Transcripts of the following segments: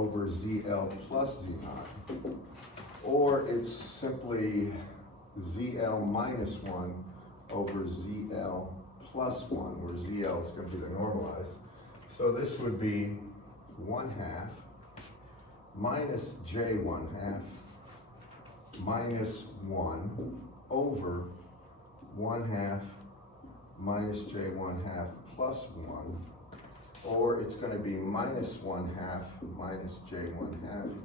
over ZL plus Z naught. Or it's simply ZL minus 1 over ZL plus 1, where ZL is going to be the normalized. So this would be 1/2 minus J 1/2 minus 1 over 1/2 minus J 1/2 plus 1, or it's going to be minus 1/2 minus J 1/2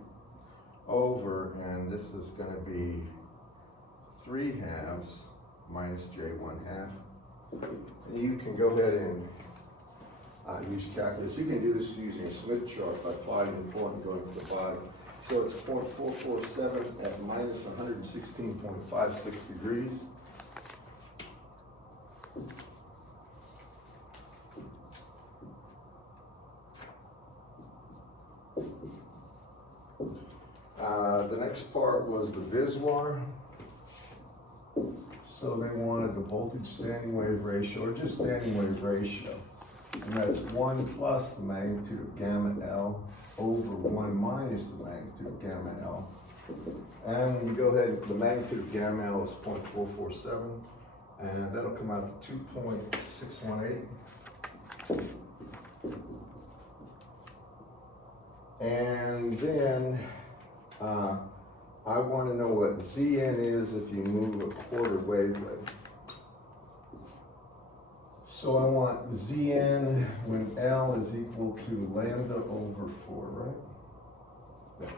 over, and this is going to be 3/2 minus J 1/2. And you can go ahead and use calculus. You can do this using a Smith chart by plotting the point and going to the bottom. So it's 0.447 at minus 116.56 degrees. The next part was the VSWR. So they wanted the voltage standing wave ratio, or just standing wave ratio. And that's 1 plus the magnitude of gamma L over 1 minus the magnitude of gamma L. And you go ahead, the magnitude of gamma L is 0.447, and that'll come out to 2.618. And then I want to know what Zn is if you move a quarter wavelength. So I want Zn when L is equal to lambda over 4, right? Yeah.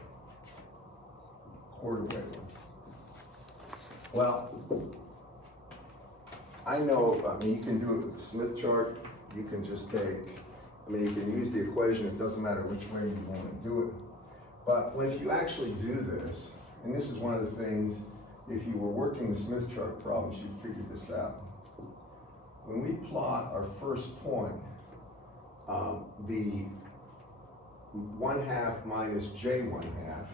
Quarter wavelength. Well, I know, you can do it with the Smith chart. You can just take, you can use the equation. It doesn't matter which way you want to do it. But if you actually do this, and this is one of the things, if you were working the Smith chart problems, you'd figure this out. When we plot our first point, the 1/2 minus J 1/2,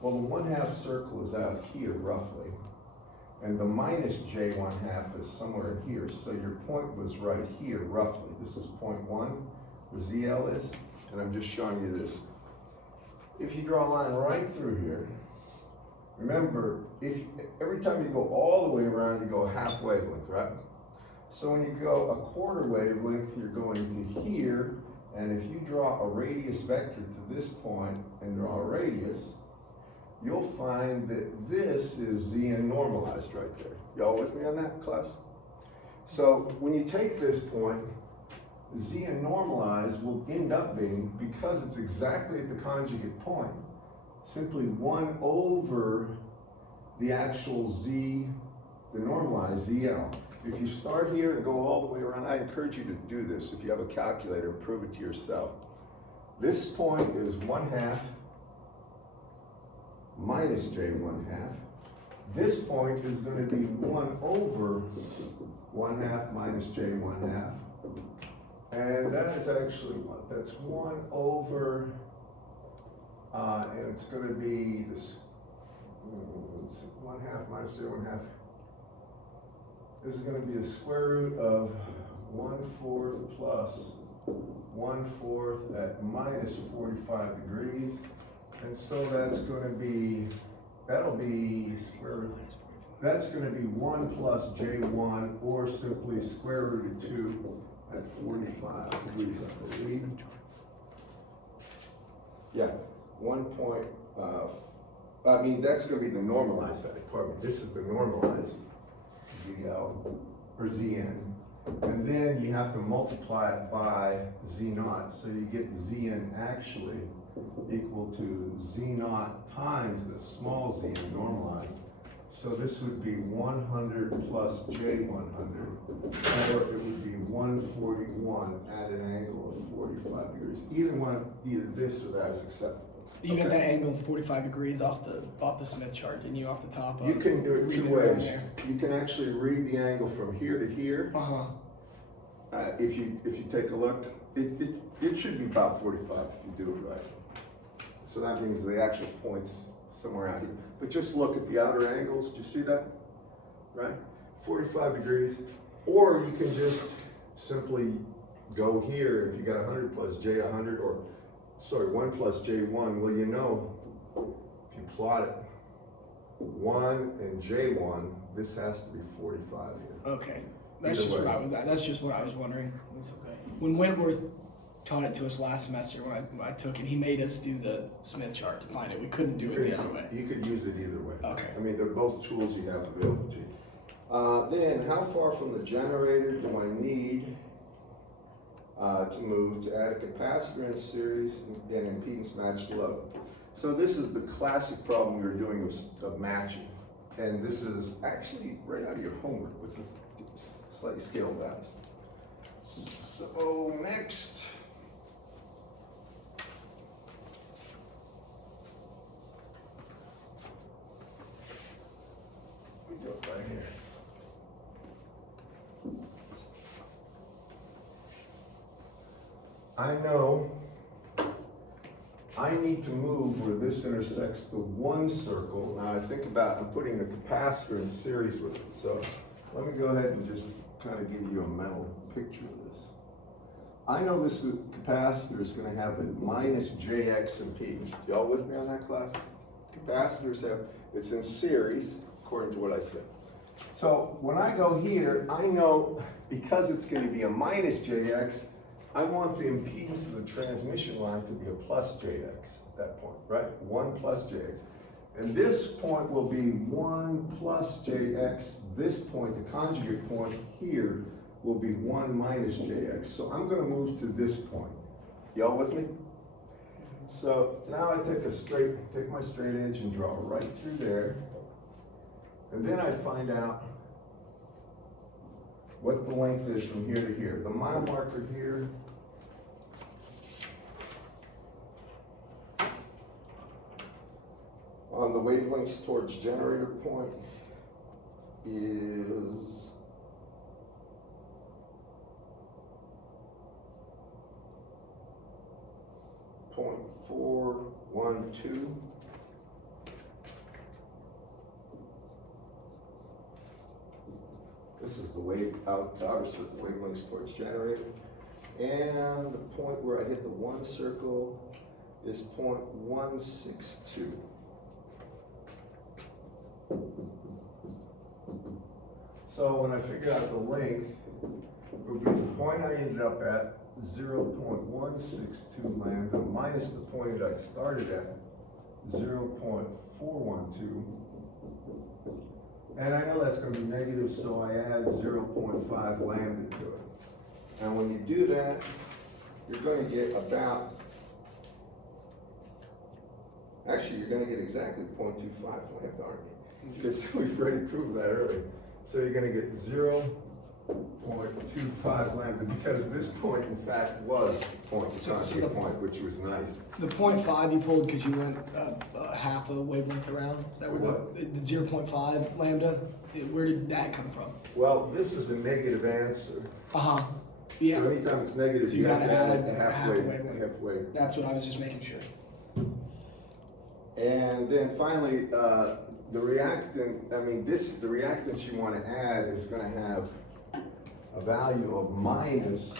well, the 1/2 circle is out here roughly, and the minus J 1/2 is somewhere here. So your point was right here roughly. This is point 1, where ZL is, and I'm just showing you this. If you draw a line right through here, remember, every time you go all the way around, you go a half wavelength, right? So when you go a quarter wavelength, you're going to here, and if you draw a radius vector to this point and draw a radius, you'll find that this is Zn normalized right there. Y'all with me on that, class? So when you take this point, Zn normalized will end up being, because it's exactly at the conjugate point, simply 1 over the actual Z, the normalized ZL. If you start here and go all the way around, I encourage you to do this. If you have a calculator, and prove it to yourself. This point is 1/2 minus J 1/2. This point is going to be 1 over 1/2 minus J 1/2. And that is actually what? That's 1 over, and it's going to be this, it's 1/2 minus J 1/2. This is going to be the square root of 1/4 plus 1/4 at minus 45 degrees. And so that's going to be, that'll be square root. That's going to be 1 plus J1, or simply square root of 2 at 45 degrees, I believe. Yeah, 1 point, that's going to be the normalized value. Pardon me, this is the normalized ZL, or Zn. And then you have to multiply it by Z naught. So you get Zn actually equal to Z naught times the small z normalized. So this would be 100 plus J 100, or it would be 141 at an angle of 45 degrees. Either this or that is acceptable. You got that angle of 45 degrees off the Smith chart, didn't you, off the top? You can do it 2 ways. You can actually read the angle from here to here. If you take a look, it should be about 45 if you do it right. So that means the actual point's somewhere out here. But just look at the outer angles. Do you see that? Right? 45 degrees. Or you can just simply go here if you got 100 plus J 100, or sorry, 1 plus J1, well, you know, if you plot it, 1 and J1, this has to be 45 here. Okay, that's Either just way. what I was. That's just what I was wondering. When Wentworth taught it to us last semester, when I took it, he made us do the Smith chart to find it. We couldn't do it the other way. You could use it either way. Okay. I mean, they're both tools you have available to you. Then, how far from the generator do I need to move to add a capacitor in series and impedance matched load? So this is the classic problem we were doing of matching. And this is actually right out of your homework, which is slightly scaled down. So next, we go right here. I know I need to move where this intersects the one circle. Now I think about, I'm putting a capacitor in series with it. So let me go ahead and just kind of give you a mental picture of this. I know this capacitor is going to have a minus JX impedance. Y'all with me on that, class? Capacitors have, it's in series, according to what I said. So when I go here, I know because it's going to be a minus JX, I want the impedance of the transmission line to be a plus JX at that point, right? 1 plus JX. And this point will be 1 plus JX. This point, the conjugate point here, will be 1 minus JX. So I'm going to move to this point. Y'all with me? So now I take my straight edge and draw right through there. And then I find out what the length is from here to here. The mile marker here on the wavelengths towards generator point is 0.412. This is the outer circle wavelengths towards generator. And the point where I hit the one circle is 0.162. So when I figure out the length, it would be the point I ended up at, 0.162 lambda, minus the point that I started at, 0.412. And I know that's going to be negative, so I add 0.5 lambda to it. And when you do that, you're going to get about, actually you're going to get exactly 0.25 lambda, aren't you? Because we've already proved that earlier. So you're going to get 0.25 lambda, because this point in fact was the point, the conjugate point, which was nice. The 0.5 you pulled because you went half a wavelength around. Is that where the 0.5 lambda? Where did that come from? Well, this is a negative answer. Yeah. So anytime it's negative, So you have to add half a wavelength. halfway. That's what I was just making sure. And then finally, the reactant, the reactants you want to add is going to have a value of minus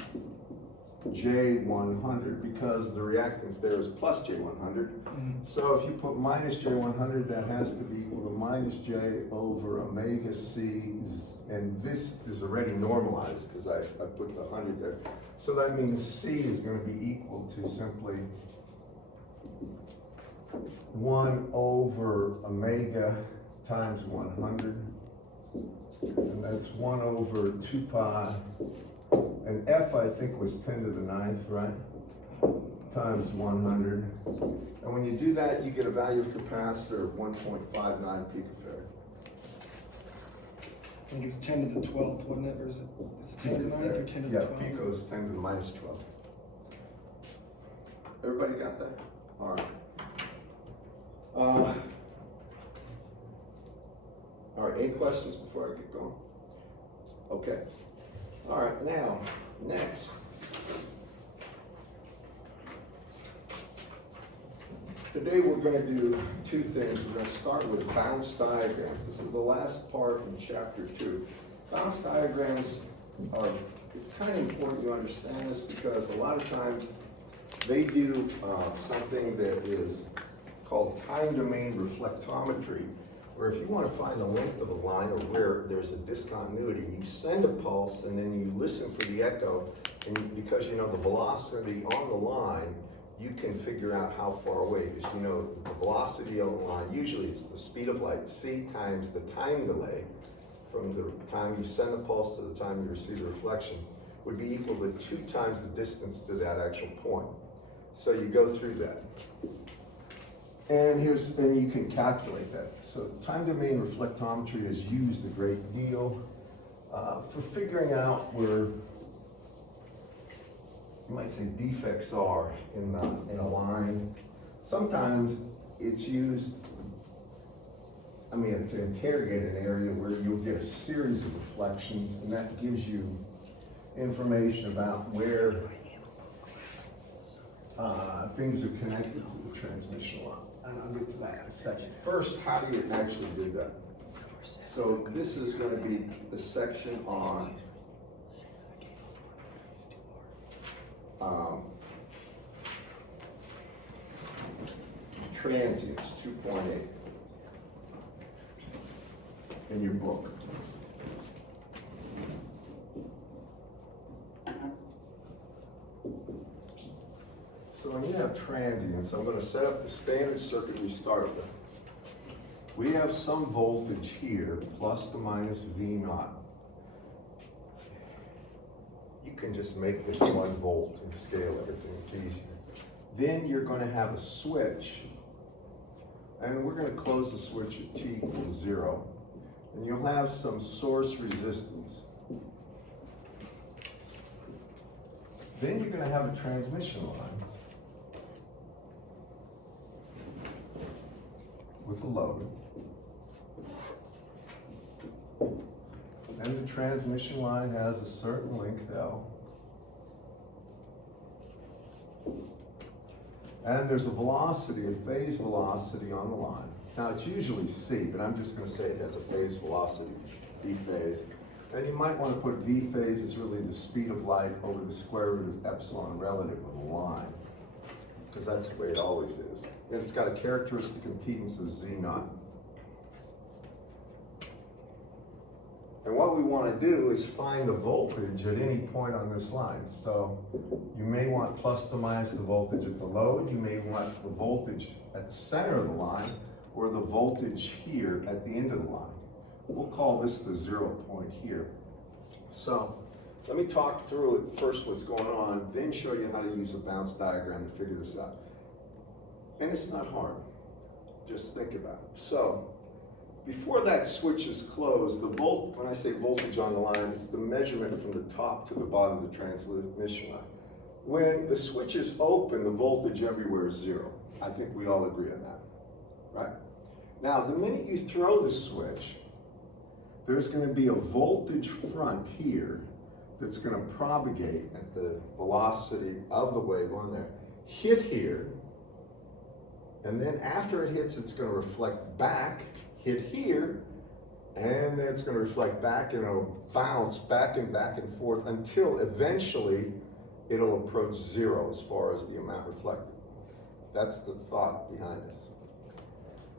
J100, because the reactance there is plus J100. So if you put minus J100, that has to be equal to minus J over omega C, and this is already normalized because I put the 100 there. So that means C is going to be equal to simply 1 over omega times 100. And that's 1 over 2 pi, and F I think was 10 to the 9th, right? Times 100. And when you do that, you get a value of capacitor of 1.59 picofarad. I think it was 10 to the 12th, wasn't it? Or is it 10 to the 9th or 10 to the 12th? Yeah, pico is 10 to the minus 12. Everybody got that? All right. All right, any questions before I get going? Okay. All right, now, next. Today we're going to do two things. We're going to start with bounce diagrams. This is the last part in chapter 2. Bounce diagrams are, it's kind of important you understand this, because a lot of times they do something that is called time domain reflectometry, where if you want to find the length of a line or where there's a discontinuity, you send a pulse and then you listen for the echo, and because you know the velocity on the line, you can figure out how far away, because you know the velocity on the line, usually it's the speed of light, c times the time delay, from the time you send the pulse to the time you receive the reflection, would be equal to 2 times the distance to that actual point. So you go through that. And you can calculate that. So time domain reflectometry is used a great deal for figuring out where, you might say, defects are in a line. Sometimes it's used, to interrogate an area where you'll get a series of reflections, and that gives you information about where things are connected to the transmission line. And I'll get to that in a second. First, how do you actually do that? So this is going to be the section on transients, 2.8 in your book. So when you have transients, I'm going to set up the standard circuit we start with. We have some voltage here, plus to minus V naught. You can just make this 1 volt and scale everything, it's easier. Then you're going to have a switch, and we're going to close the switch at t equals 0. And you'll have some source resistance. Then you're going to have a transmission line with a load. And the transmission line has a certain length L. And there's a velocity, a phase velocity on the line. Now it's usually C, but I'm just going to say it has a phase velocity, V phase. And you might want to put V phase as really the speed of light over the square root of epsilon relative of the line, because that's the way it always is. And it's got a characteristic impedance of Z naught. And what we want to do is find the voltage at any point on this line. So you may want plus to minus the voltage at the load, you may want the voltage at the center of the line, or the voltage here at the end of the line. We'll call this the 0 point here. So let me talk through it first, what's going on, then show you how to use a bounce diagram to figure this out. And it's not hard, just think about it. So before that switch is closed, when I say voltage on the line, it's the measurement from the top to the bottom of the transmission line. When the switch is open, the voltage everywhere is 0. I think we all agree on that, right? Now, the minute you throw the switch, there's going to be a voltage front here that's going to propagate at the velocity of the wave on there, hit here, and then after it hits, it's going to reflect back, hit here, and then it's going to reflect back, and it'll bounce back and forth until eventually it'll approach 0 as far as the amount reflected. That's the thought behind this.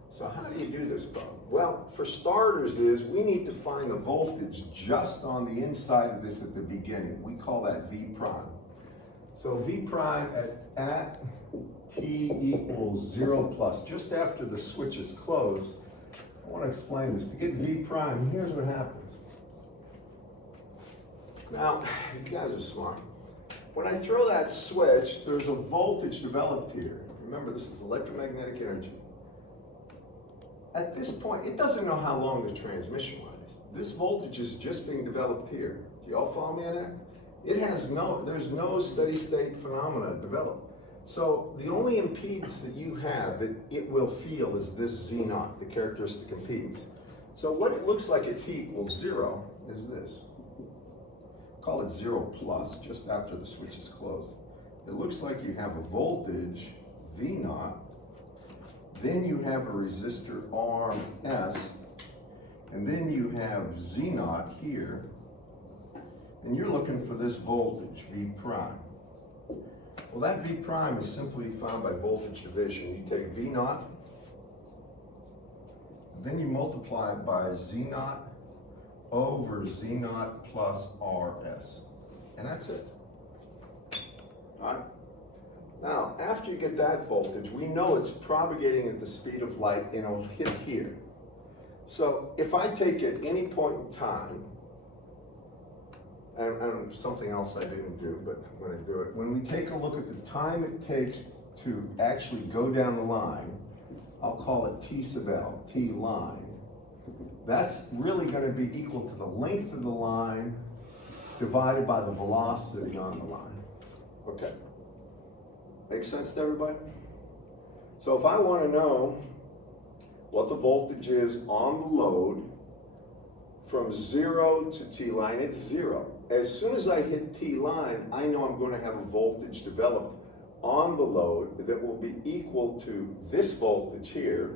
So how do you do this, Bob? Well, for starters we need to find the voltage just on the inside of this at the beginning. We call that V prime. So V prime at t equals 0 plus, just after the switch is closed. I want to explain this. To get V prime, here's what happens. Now, you guys are smart. When I throw that switch, there's a voltage developed here. Remember, this is electromagnetic energy. At this point, it doesn't know how long the transmission line is. This voltage is just being developed here. Do y'all follow me on that? There's no steady state phenomena developed. So the only impedance that you have that it will feel is this Z naught, the characteristic impedance. So what it looks like at t equals 0 is this. Call it 0 plus, just after the switch is closed. It looks like you have a voltage, V naught, then you have a resistor arm S, and then you have Z naught here, and you're looking for this voltage, V prime. Well, that V prime is simply found by voltage division. You take V naught, then you multiply it by Z naught over Z naught plus RS. And that's it. All right? Now, after you get that voltage, we know it's propagating at the speed of light and it'll hit here. So if I take at any point in time, and something else I didn't do, but I'm going to do it. When we take a look at the time it takes to actually go down the line, I'll call it T sub L, T line. That's really going to be equal to the length of the line divided by the velocity on the line. Okay. Make sense to everybody? So if I want to know what the voltage is on the load from 0 to T line, it's 0. As soon as I hit T line, I know I'm going to have a voltage developed on the load that will be equal to this voltage here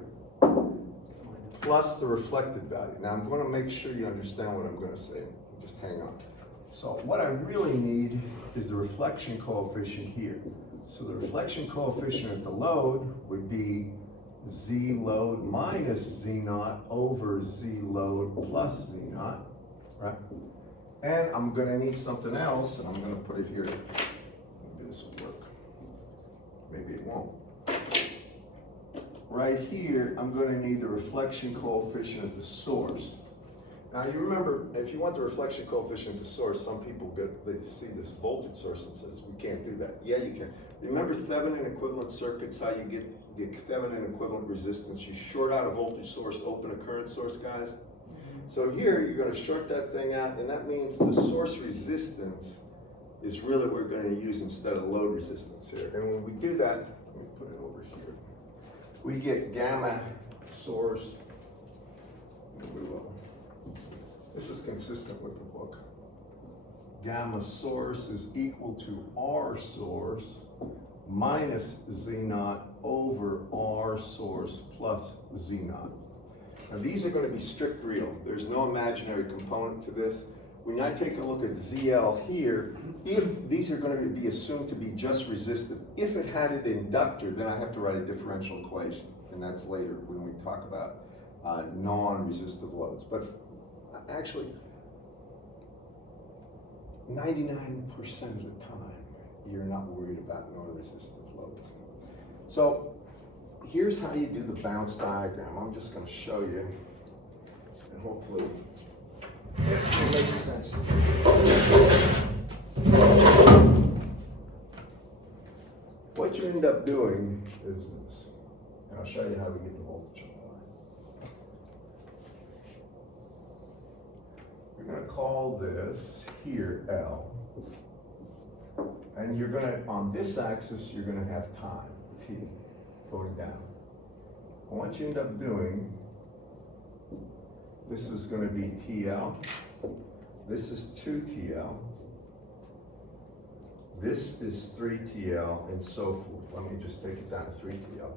plus the reflected value. Now I'm going to make sure you understand what I'm going to say. Just hang on. So what I really need is the reflection coefficient here. So the reflection coefficient at the load would be Z load minus Z naught over Z load plus Z naught, right? And I'm going to need something else, and I'm going to put it here. Maybe this will work. Maybe it won't. Right here, I'm going to need the reflection coefficient at the source. Now you remember, if you want the reflection coefficient at the source, some people they see this voltage source and says, we can't do that. Yeah, you can. Remember Thevenin equivalent circuits, how you get the Thevenin equivalent resistance? You short out a voltage source, open a current source, guys. So here, you're going to short that thing out, and that means the source resistance is really what we're going to use instead of load resistance here. And when we do that, let me put it over here. We get gamma source. We will. This is consistent with the book. Gamma source is equal to R source minus Z naught over R source plus Z naught. Now these are going to be strict real. There's no imaginary component to this. When I take a look at ZL here, if these are going to be assumed to be just resistive, if it had an inductor, then I have to write a differential equation. And that's later when we talk about non-resistive loads. But actually, 99% of the time, you're not worried about non-resistive loads. So here's how you do the bounce diagram. I'm just going to show you, and hopefully it makes sense. What you end up doing is this, and I'll show you how we get the voltage on the line. We're going to call this here L, and you're going to, on this axis, you're going to have time, T, going down. And what you end up doing, this is going to be TL, this is 2TL, this is 3TL, and so forth. Let me just take it down to 3TL.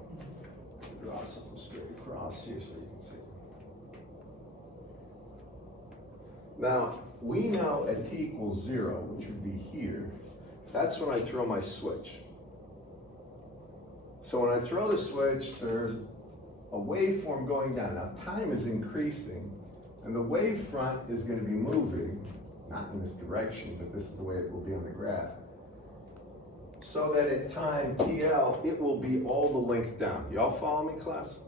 Draw something straight across here so you can see. Now, we know at T equals 0, which would be here, that's when I throw my switch. So when I throw the switch, there's a waveform going down. Now, time is increasing, and the wave front is going to be moving, not in this direction, but this is the way it will be on the graph. So that at time TL, it will be all the length down. Y'all follow me, class?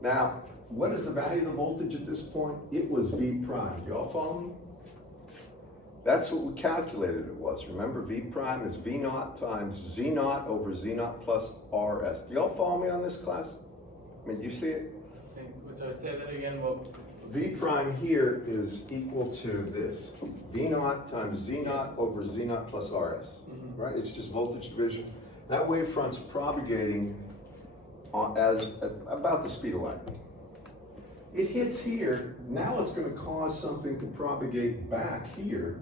Now, what is the value of the voltage at this point? It was V prime. Y'all follow me? That's what we calculated it was. Remember, V prime is V naught times Z naught over Z naught plus RS. Do y'all follow me on this, class? I mean, do you see it? So say that again. Well, V prime here is equal to this. V naught times Z naught over Z naught plus RS, right? It's just voltage division. That wavefront's propagating about the speed of light. It hits here, now it's going to cause something to propagate back here,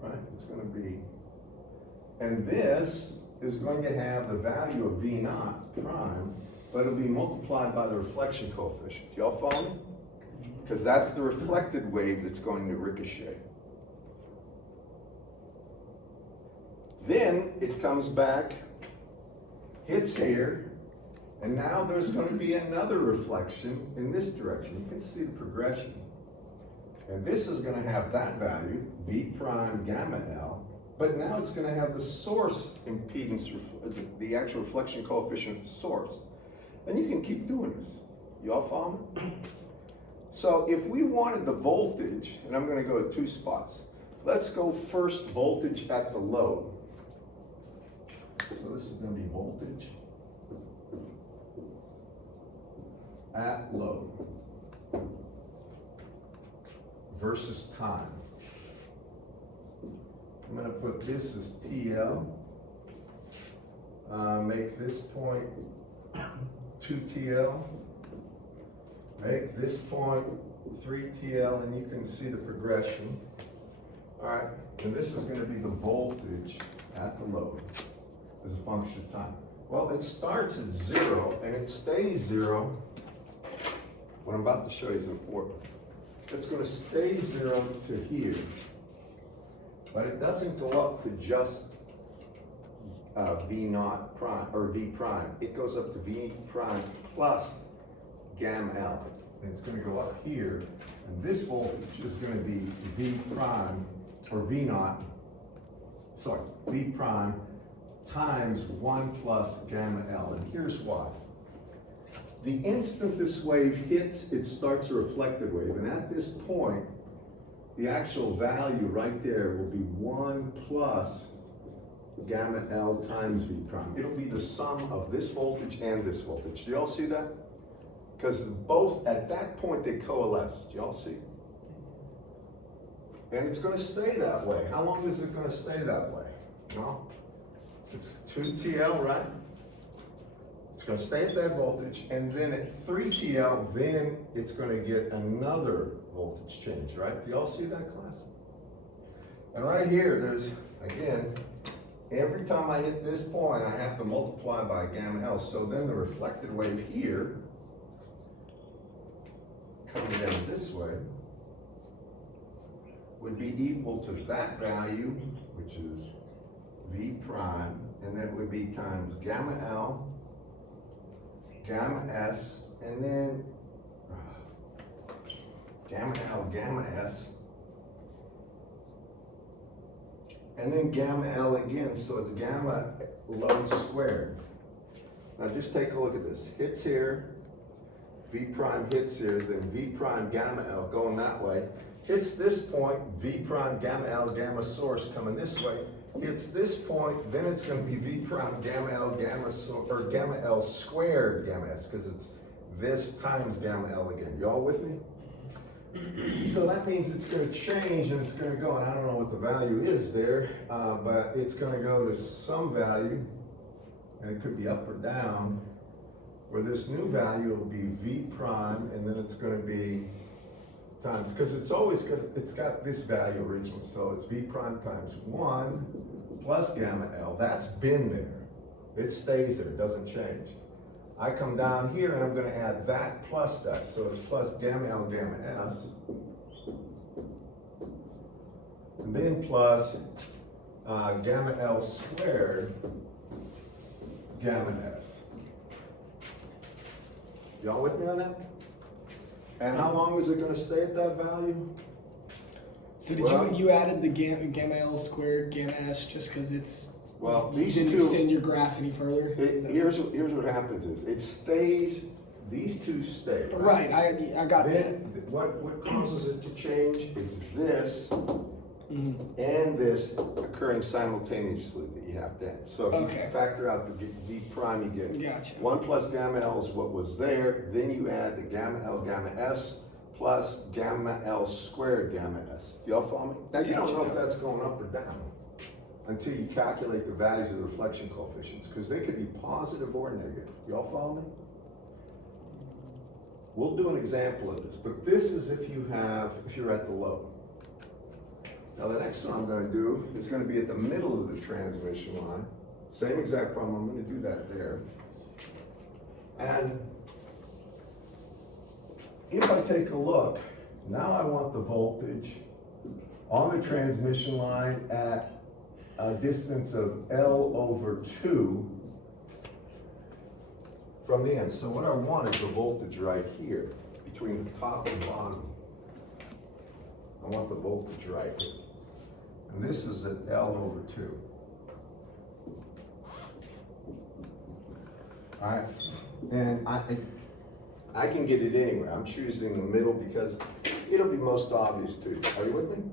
right? It's going to be, and this is going to have the value of V naught prime, but it'll be multiplied by the reflection coefficient. Y'all follow me? Because that's the reflected wave that's going to ricochet. Then it comes back, hits here, and now there's going to be another reflection in this direction. You can see the progression. And this is going to have that value, V prime gamma L, but now it's going to have the source impedance, the actual reflection coefficient of the source. And you can keep doing this. You all follow me? So if we wanted the voltage, and I'm going to go to two spots. Let's go first voltage at the load. So this is going to be voltage at load versus time. I'm going to put this as TL. Make this point 2TL. Make this point 3TL, and you can see the progression. All right, and this is going to be the voltage at the load as a function of time. Well, it starts at 0 and it stays 0. What I'm about to show you is important. It's going to stay 0 to here, but it doesn't go up to just V naught prime or V prime. It goes up to V prime plus gamma L. And it's going to go up here, and this voltage is going to be V prime or V naught, sorry, V prime times 1 plus gamma L. And here's why. The instant this wave hits, it starts a reflected wave. And at this point, the actual value right there will be 1 plus gamma L times V prime. It'll be the sum of this voltage and this voltage. Do y'all see that? Because both, at that point, they coalesce. Do y'all see? And it's going to stay that way. How long is it going to stay that way? Well, it's 2TL, right? It's going to stay at that voltage, and then at 3TL, then it's going to get another voltage change, right? Do y'all see that, class? And right here, there's, again, every time I hit this point, I have to multiply by gamma L. So then the reflected wave here, coming down this way, would be equal to that value, which is V prime, and then it would be times gamma L, gamma S, and then gamma L, gamma S, and then gamma L again, so it's gamma load squared. Now just take a look at this. Hits here, V prime hits here, then V prime gamma L going that way. Hits this point, V prime gamma L gamma source coming this way. Hits this point, then it's going to be V prime gamma L gamma or gamma L squared gamma S, because it's this times gamma L again. Y'all with me? So that means it's going to change and it's going to go, and I don't know what the value is there, but it's going to go to some value, and it could be up or down, where this new value will be V prime, and then it's going to be times, because it's always it's got this value originally, so it's V prime times 1 plus gamma L. That's been there. It stays there, it doesn't change. I come down here and I'm going to add that plus that, so it's plus gamma L gamma S, and then plus gamma L squared gamma S. Y'all with me on that? And how long is it going to stay at that value? So did you added the gamma L squared gamma S just because it's Well, you these didn't two, extend your graph any further? here's what happens is, it stays, these two stay. Right, I got that. Then, what causes it to change is this Mhm. and this occurring simultaneously that you have to add. So if Okay. you factor out the V prime, you get Gotcha. 1 plus gamma L is what was there, then you add the gamma L gamma S plus gamma L squared gamma S. Do y'all follow me? Now, you don't know if that's going up or down until you calculate the values of the reflection coefficients, because they could be positive or negative. Y'all follow me? We'll do an example of this, but this is if you're at the low. Now the next one I'm going to do is going to be at the middle of the transmission line. Same exact problem, I'm going to do that there. And if I take a look, now I want the voltage on the transmission line at a distance of L over 2 from the end. So what I want is the voltage right here, between the top and bottom. I want the voltage right here. And this is at L over 2. All right, and I can get it anywhere. I'm choosing the middle because it'll be most obvious to you. Are you with me?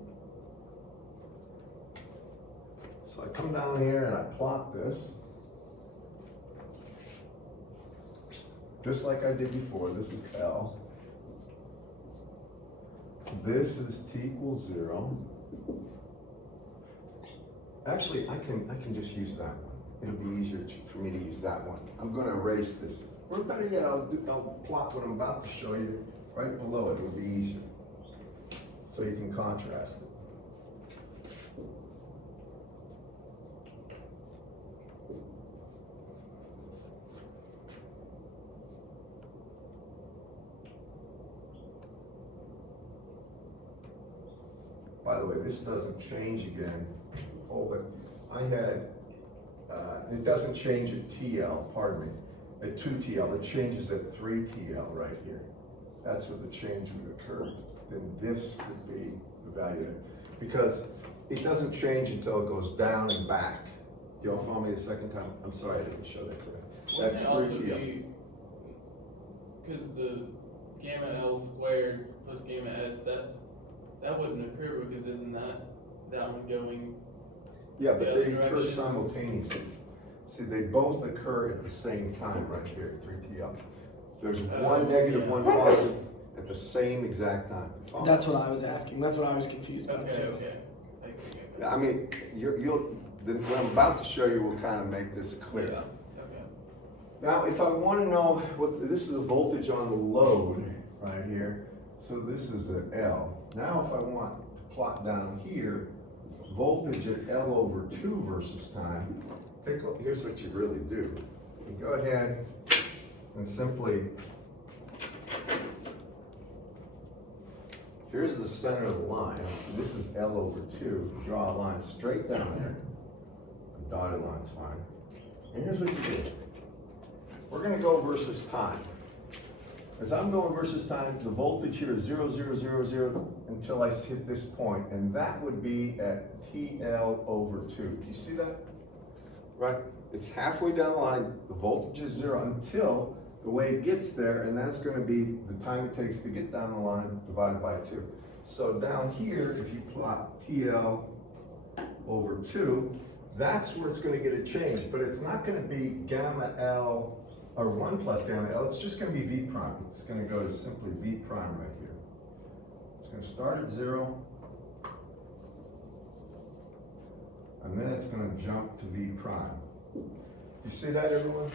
So I come down here and I plot this. Just like I did before, this is L. This is T equals 0. Actually, I can just use that one. It'll be easier for me to use that one. I'm gonna erase this. Or better yet, I'll plot what I'm about to show you right below it. It'll be easier. So you can contrast it. By the way, this doesn't change again. Hold it. I had, it doesn't change at TL, pardon me, at 2 TL. It changes at 3 TL right here. That's where the change would occur. Then this would be the value there. Because it doesn't change until it goes down and back. Y'all follow me the second time? I'm sorry I didn't show that correct. That's 3 TL. Because the gamma L squared plus gamma S, that wouldn't occur because isn't that one going? Yeah, but the they other occur direction? simultaneously. See, they both occur at the same time right here, 3TL. There's one negative, yeah. one positive at the same exact time. That's what I was asking. That's what I was confused about Okay, too. okay. I mean, what I'm about to show you will kind of make this clear. Yeah, okay. Now, if I want to know what, this is the voltage on the load right here. So this is an L. Now, if I want to plot down here, voltage at L over 2 versus time, here's what you really do. You go ahead and simply, here's the center of the line. This is L over 2. Draw a line straight down there. A dotted line's fine. And here's what you do. We're going to go versus time. As I'm going versus time, the voltage here is 0, 0, 0, 0 until I hit this point, and that would be at TL over 2. Do you see that? Right? It's halfway down the line, the voltage is 0 until the wave gets there, and that's going to be the time it takes to get down the line divided by 2. So down here, if you plot TL over 2, that's where it's going to get a change, but it's not going to be gamma L or 1 plus gamma L, it's just going to be V prime. It's going to go to simply V prime right here. It's going to start at 0, and then it's going to jump to V prime. You see that, everyone?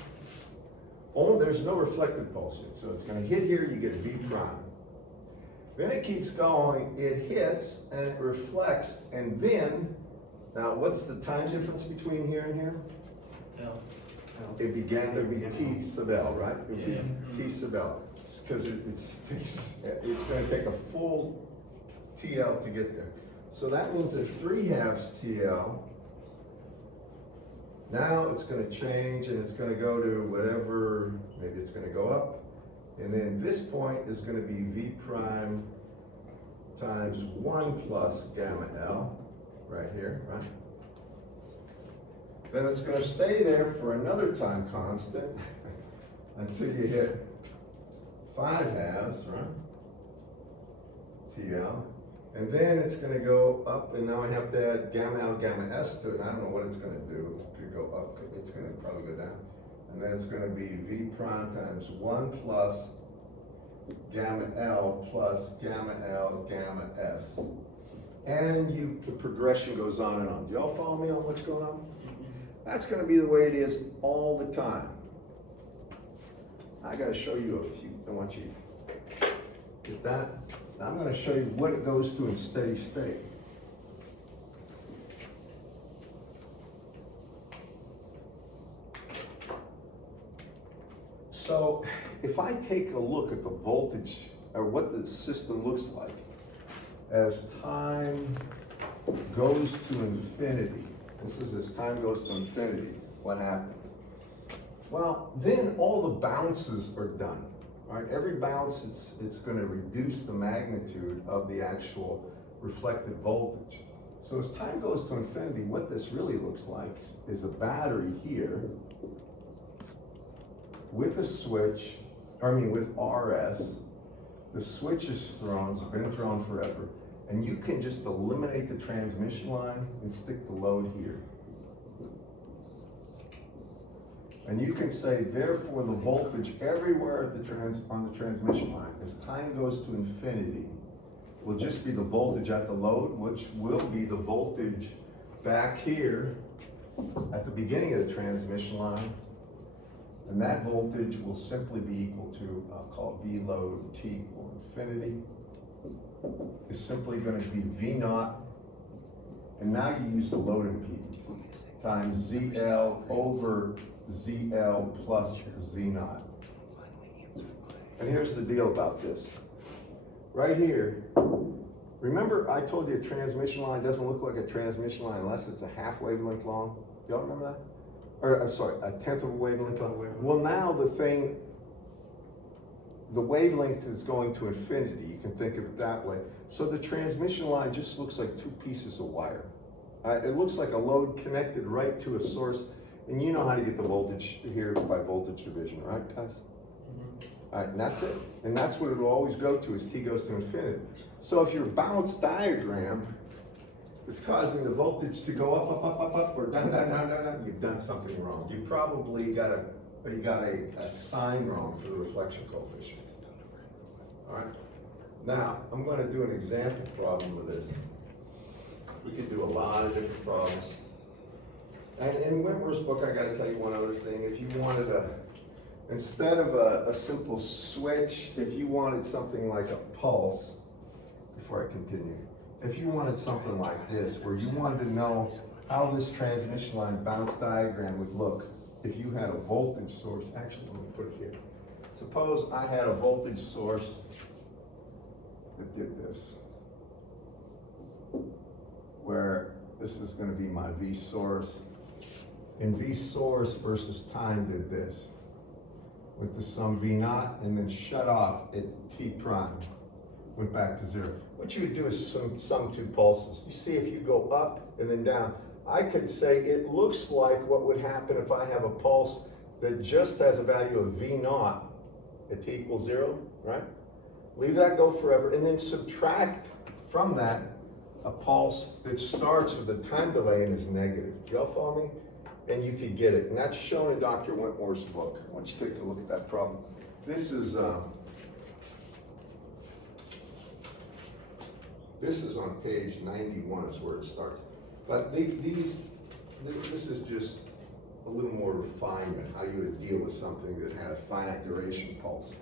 Oh, there's no reflected pulse yet, so it's going to hit here, you get a V prime. Then it keeps going, it hits, and it reflects, and then, now what's the time difference between here and here? L. It began to be T sub L, right? It would Yeah. be T sub L, because it's going to take a full TL to get there. So that means at 3/2 TL, now it's going to change and it's going to go to whatever, maybe it's going to go up. And then this point is going to be V prime times 1 plus gamma L, right here, right? Then it's going to stay there for another time constant until you hit 5/2, right? TL. And then it's going to go up, and now I have to add gamma L, gamma S to it. And I don't know what it's going to do. It could go up, it's going to probably go down. And then it's going to be V prime times 1 plus gamma L plus gamma L, gamma S. And the progression goes on and on. Do y'all follow me on what's going on? That's going to be the way it is all the time. I got to show you a few. I want you to get that. Now I'm going to show you what it goes to in steady state. So if I take a look at the voltage or what the system looks like as time goes to infinity, This is as time goes to infinity, what happens? Well, then all the bounces are done, right? Every bounce, it's gonna reduce the magnitude of the actual reflected voltage. So as time goes to infinity, what this really looks like is a battery here with a switch, with RS. The switch is thrown, it's been thrown forever, and you can just eliminate the transmission line and stick the load here. And you can say, therefore, the voltage everywhere at on the transmission line, as time goes to infinity, will just be the voltage at the load, which will be the voltage back here at the beginning of the transmission line. And that voltage will simply be equal to, I'll call it V load T equal infinity. Is simply going to be V naught. And now you use the load impedance times ZL over ZL plus Z naught. And here's the deal about this. Right here, remember I told you a transmission line doesn't look like a transmission line unless it's a half wavelength long? Y'all remember that? Or I'm sorry, a tenth of a wavelength long? Well, now the wavelength is going to infinity. You can think of it that way. So the transmission line just looks like two pieces of wire. It looks like a load connected right to a source. And you know how to get the voltage here by voltage division, right, guys? All right, and that's it. And that's what it'll always go to as T goes to infinity. So if your bounce diagram is causing the voltage to go up, or down, you've done something wrong. You probably got a sign wrong for the reflection coefficients. All right. Now, I'm going to do an example problem with this. We could do a lot of different problems. And in Wentworth's book, I got to tell you one other thing. If you wanted instead of a simple switch, if you wanted something like a pulse, before I continue, if you wanted something like this, where you wanted to know how this transmission line bounce diagram would look if you had a voltage source, actually, let me put it here. Suppose I had a voltage source that did this, where this is going to be my V source, and V source versus time did this. Went to some V naught and then shut off at T prime, went back to zero. What you would do is sum two pulses. You see if you go up and then down. I could say it looks like what would happen if I have a pulse that just has a value of V naught at T equals zero, right? Leave that go forever and then subtract from that a pulse that starts with a time delay and is negative. Y'all follow me? And you could get it. And that's shown in Dr. Wentworth's book. Why don't you take a look at that problem? This is on page 91 is where it starts. But this is just a little more refinement, how you would deal with something that had a finite duration pulse.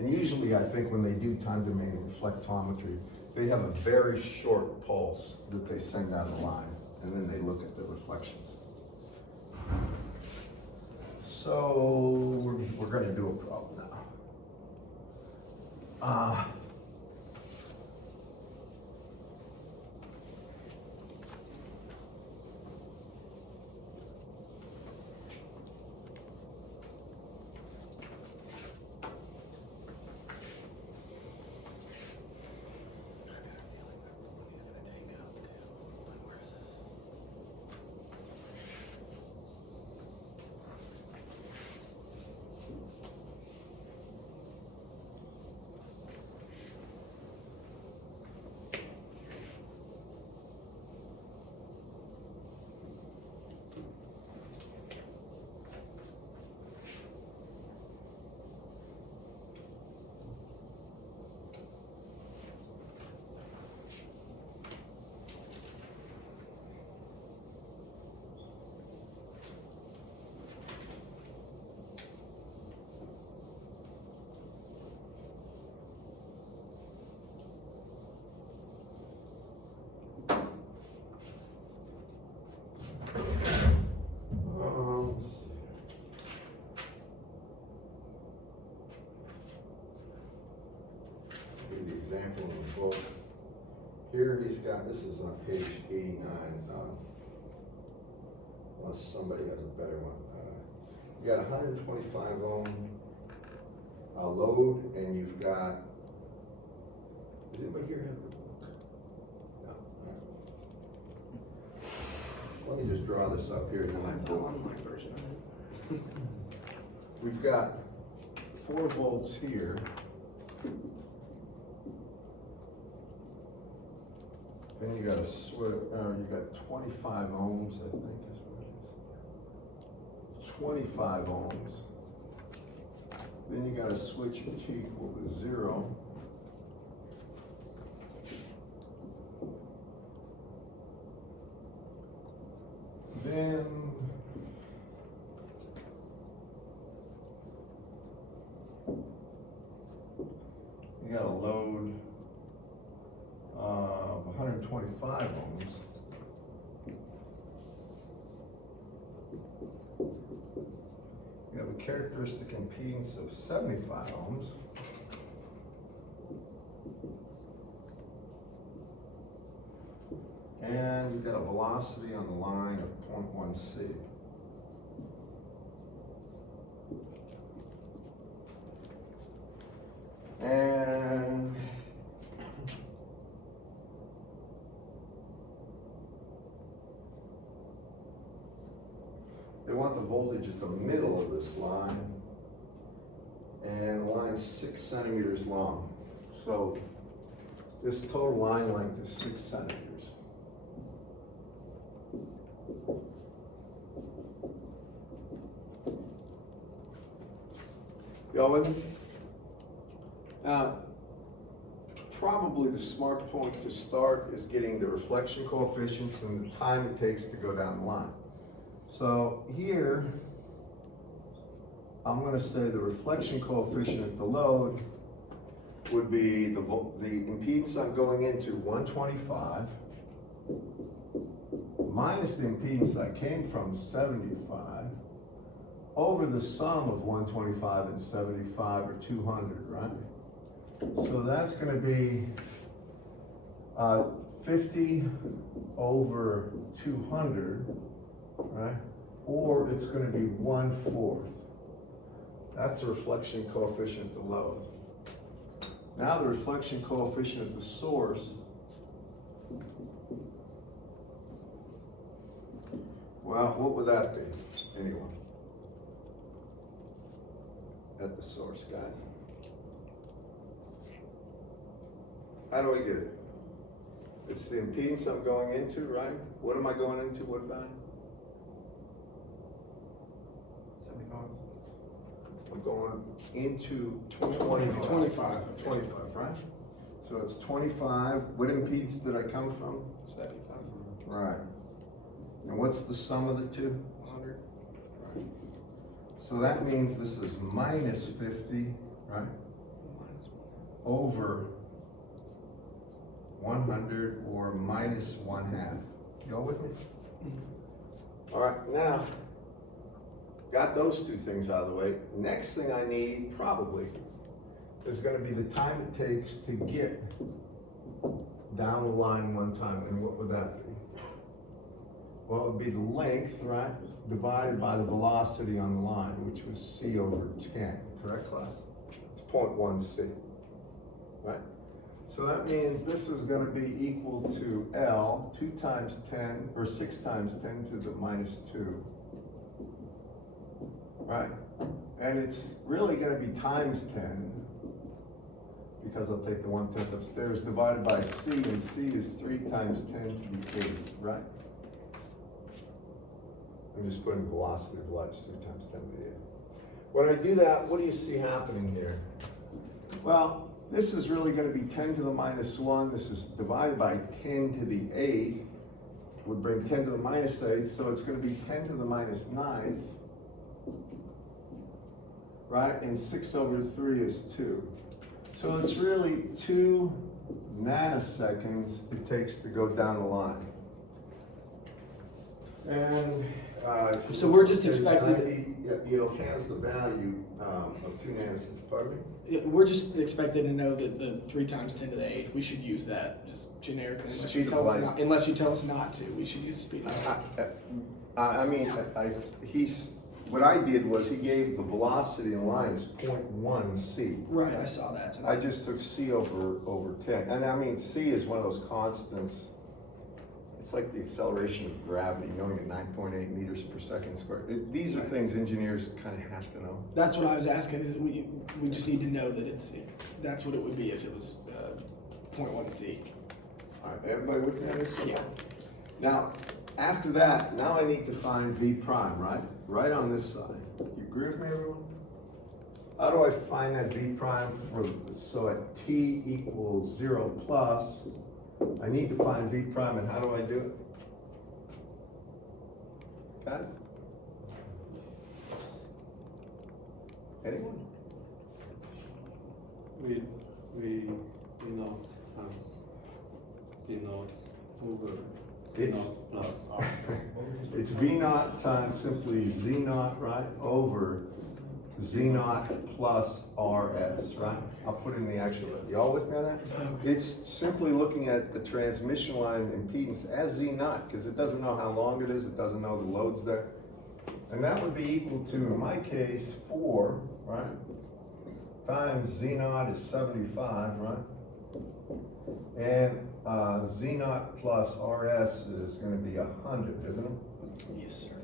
And usually I think when they do time domain reflectometry, they have a very short pulse that they send down the line, and then they look at the reflections. So we're going to do a problem now. Example in the book. here he's got, this is on page 89, unless somebody has a better one. You got 125 ohm load, and you've got, does anybody here have? No. All right. Let me just draw this up here. I have the online version of it. We've got 4 volts here. Then you got you got 25 ohms, I think is what it is. 25 ohms. Then you got to switch T equal to 0. Then you got a load of 125 ohms. You have a characteristic impedance of 75 ohms. And you've got a velocity on the line of 0.1 c. And they want the voltage at the middle of this line, and the line's 6 centimeters long. So this total line length is 6 centimeters. Y'all with me? Probably the smart point to start is getting the reflection coefficients and the time it takes to go down the line. So here, I'm going to say the reflection coefficient at the load would be the impedance I'm going into, 125, minus the impedance I came from, 75, over the sum of 125 and 75, or 200, right? So that's going to be 50 over 200, right? Or it's going to be 1/4. That's the reflection coefficient at the load. Now the reflection coefficient at the source, well, what would that be? Anyone? At the source, guys. How do I get it? It's the impedance I'm going into, right? What am I going into? What value? 75. I'm going into 25. 25. 25, right? So it's 25. What impedance did I come from? 75. Right. And what's the sum of the two? 100. Right. So that means this is minus 50, right? Minus 1. Over 100, or minus 1/2. Y'all with me? All right, now, got those two things out of the way. Next thing I need, probably, is gonna be the time it takes to get down the line one time, and what would that be? Well, it would be the length, right, divided by the velocity on the line, which was c over 10, correct, class? It's 0.1 c, right? So that means this is gonna be equal to L, 2 times 10, or 6 times 10 to the minus 2, right? And it's really gonna be times 10, because I'll take the 1/10 upstairs, divided by c, and c is 3 times 10 to the 8th, right? I'm just putting velocity of light is 3 times 10 to the 8th. When I do that, what do you see happening here? Well, this is really going to be 10 to the minus 1. This is divided by 10 to the 8th, would bring 10 to the minus 8th, so it's going to be 10 to the minus 9th, right? And 6 over 3 is 2. So it's really 2 nanoseconds it takes to go down the line. And So we're just page expected- 90, It'll has the value, of 2 nanoseconds, pardon me? We're just expected to know that the 3 times 10 to the 8th, we should use that just generically, Speed of light. unless you tell us not to, we should use speed of light. I mean, what I did was he gave the velocity in line as 0.1 c. Right, I saw that I tonight. just took c over 10, and I mean, c is one of those constants. It's like the acceleration of gravity, going at 9.8 meters per second squared. These are things engineers kind of have to know. That's what I was asking, is we just need to know that that's what it would be if it was 0.1 C. All right, everybody with me on this? Yeah. Now, after that, now I need to find v prime, right? Right on this side. You agree with me, everyone? How do I find that v prime so at t equals 0 plus, I need to find v prime, and how do I do it? Guys? Anyone? We know times C naught over C It's- naught plus R. It's v naught times simply z naught, right, over z naught plus rs, right? I'll put in the actual, y'all with me on that? It's simply looking at the transmission line impedance as z naught, because it doesn't know how long it is, it doesn't know the loads there. And that would be equal to, in my case, 4, right? Times z naught is 75, right? And z naught plus rs is gonna be 100, isn't it? Yes, sir.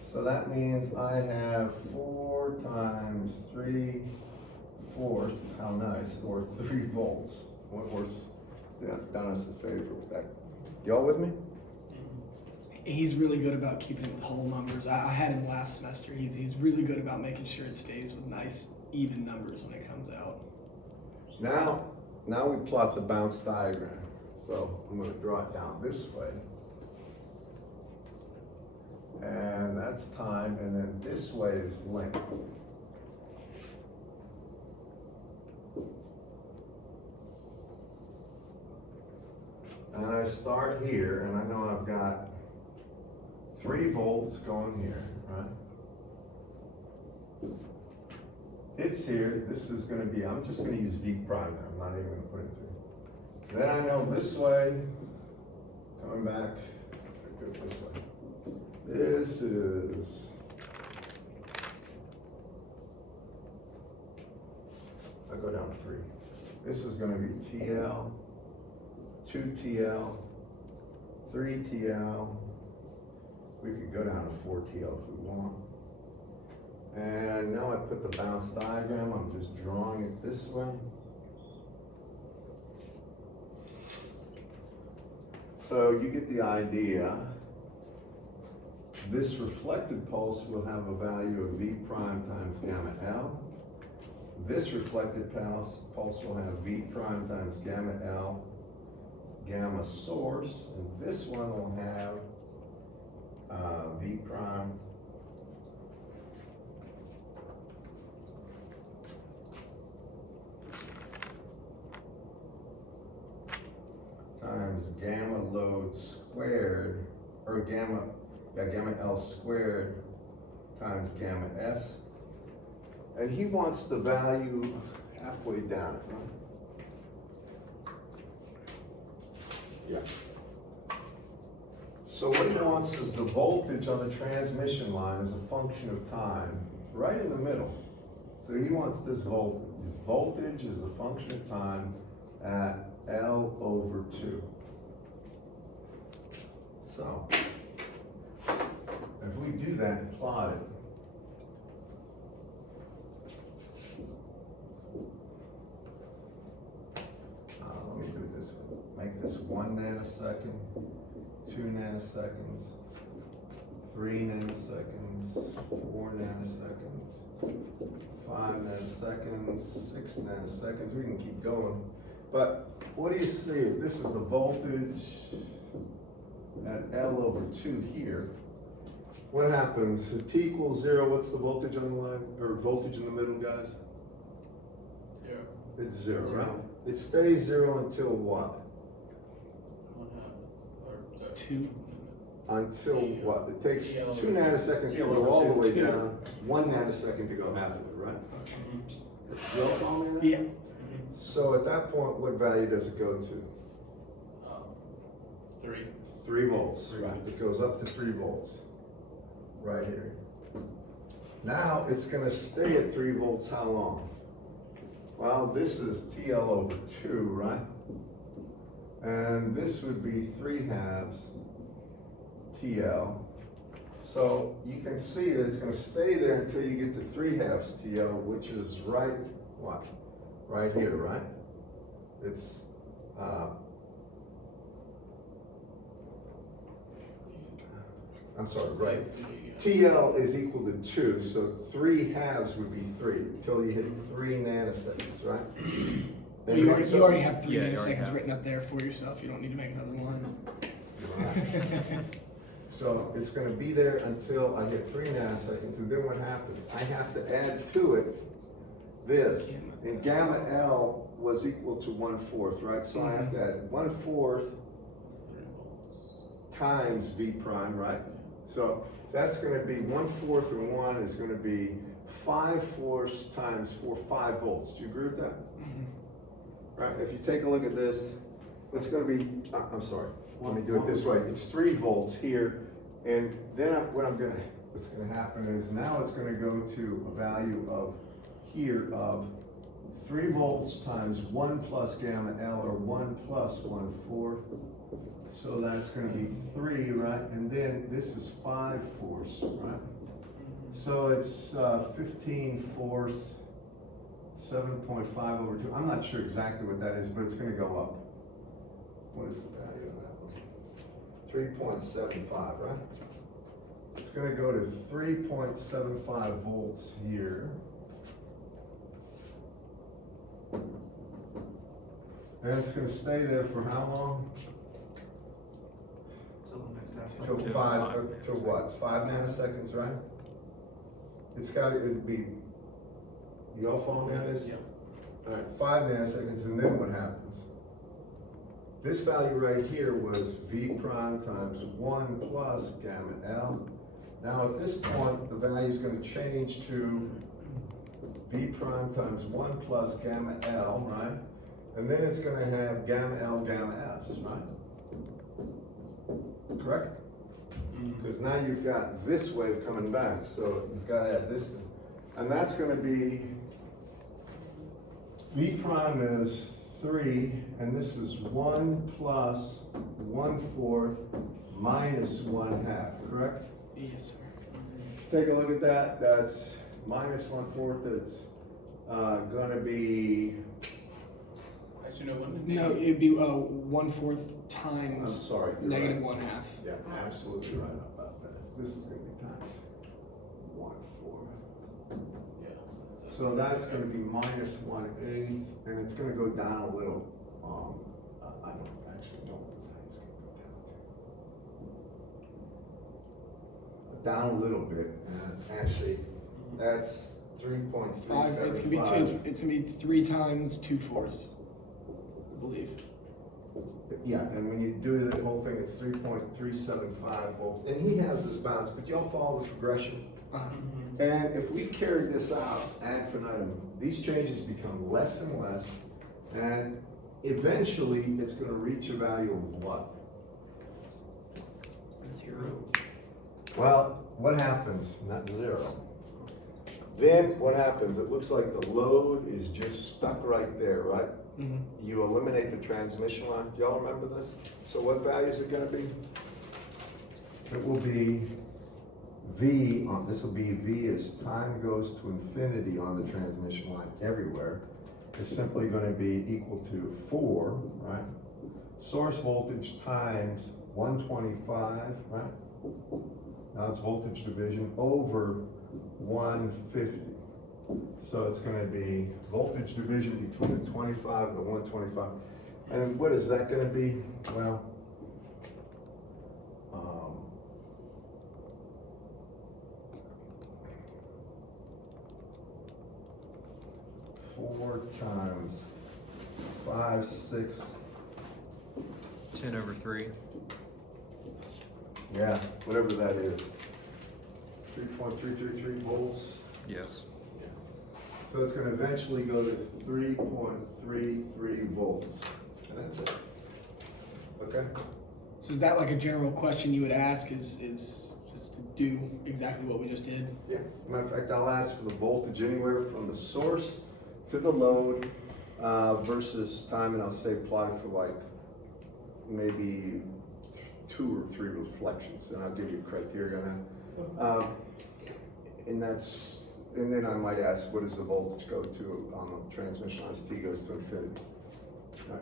So that means I have 4 times 3/4, how nice, or 3 volts. Wentworth's done us a favor with that. Y'all with me? He's really good about keeping it with whole numbers. I had him last semester. He's really good about making sure it stays with nice, even numbers when it comes out. Now we plot the bounce diagram. So I'm gonna draw it down this way. And that's time, and then this way is length. And I start here, and I know I've got 3 volts going here, right? It's here, this is gonna be, I'm just gonna use V prime there, I'm not even gonna put it through. Then I know this way, coming back, go this way. This is, I go down 3. This is gonna be TL, 2TL, 3TL. We could go down to 4TL if we want. And now I put the bounce diagram, I'm just drawing it this way. So you get the idea. This reflected pulse will have a value of V prime times gamma L. This reflected pulse will have V prime times gamma L, gamma source, and this one will have V prime times gamma load squared, or gamma L squared times gamma S. And he wants the value halfway down, right? Yeah. So what he wants is the voltage on the transmission line as a function of time, right in the middle. So he wants this voltage. Voltage is a function of time at L over 2. So, if we do that and plot it, let me do it this way. Make this 1 nanosecond, 2 nanoseconds, 3 nanoseconds, 4 nanoseconds, 5 nanoseconds, 6 nanoseconds. We can keep going. But what do you see? If this is the voltage at L over 2 here, what happens? If T equals 0, what's the voltage on the line, or voltage in the middle, guys? 0. It's 0, right? It stays 0 until what? 1/2, or sorry. 2. until what? It takes TL. 2 nanoseconds to go all the way down, 1 nanosecond to go half of it, right? You all follow me there? Yeah. So at that point, what value does it go to? 3. 3 volts, right? It goes up to 3 volts, right here. Now, it's gonna stay at 3 volts how long? Well, this is TL over 2, right? And this would be 3 halves TL. So you can see that it's gonna stay there until you get to 3 halves TL, which is right, what? Right here, right? It's, I'm sorry, right. TL is equal to 2, so 3 halves would be 3, until you hit 3 nanoseconds, right? And You then so- already have 3 Yeah, you already nanoseconds have. written up there for yourself. You don't need to make another one. So it's gonna be there until I get 3 nanoseconds, and then what happens? I have to add to it this, and gamma L was equal to 1/4, right? So I have to add 1/4 3 volts. times V prime, right? So that's gonna be 1/4 and 1 is gonna be 5/4 times 4, 5 volts. Do you agree with that? Right, if you take a look at this, it's gonna be, I'm sorry, let me do it this way. It's 3 volts here, and then what's gonna happen is now it's gonna go to a value of here of 3 volts times 1 plus gamma L, or 1 plus 1/4. So that's gonna be 3, right? And then this is 5/4, right? So it's 15/4, 7.5 over 2. I'm not sure exactly what that is, but it's gonna go up. What is the value of that one? 3.75, right? It's gonna go to 3.75 volts here. And it's gonna stay there for how long? Till 5, till what, 5 nanoseconds, right? It's gotta, it'd be, you all follow me on this? Yeah. All right, 5 nanoseconds, and then what happens? This value right here was V prime times 1 plus gamma L. Now at this point, the value is gonna change to V prime times 1 plus gamma L, right? And then it's gonna have gamma L, gamma S, right? Correct? Because now you've got this wave coming back, so you've got to add this. And that's gonna be, V prime is 3, and this is 1 plus 1/4 minus 1/2, correct? Yes, sir. Take a look at that, that's minus 1/4, that's gonna be, Actually, no, wouldn't it No, be? it'd be 1/4 I'm times sorry. you're negative right. 1/2. Yeah, absolutely right about that. This is gonna be times 1/4. Yeah. So that's gonna be minus 1/8, and it's gonna go down a little. I don't actually know what the thing's gonna go down to. Down a little bit, and actually, that's 3.375. It's gonna be 3 times 2/4, I believe. Yeah, and when you do the whole thing, it's 3.375 volts, and he has this balance, but y'all follow the progression? And if we carry this out ad infinitum, these changes become less and less, and eventually it's gonna reach a value of what? 0. Well, what happens? Not 0. Then what happens? It looks like the load is just stuck right there, right? You eliminate the transmission line. Do y'all remember this? So what value is it gonna be? It will be V, this will be V as time goes to infinity on the transmission line everywhere. It's simply gonna be equal to 4, right? Source voltage times 125, right? Now it's voltage division over 150. So it's gonna be voltage division between the 25 and the 125. And what is that gonna be? Well, 4 times 5, 6, 10 over 3. Yeah, whatever that is. 3.333 volts. Yes. So it's gonna eventually go to 3.33 volts, and that's it. Okay? So is that like a general question you would ask? Is just to do exactly what we just did? Yeah, matter of fact, I'll ask for the voltage anywhere from the source to the load versus time, and I'll say plot it for like maybe 2 or 3 reflections, and I'll give you criteria on that. And then I might ask, what does the voltage go to on the transmission line? T goes to infinity.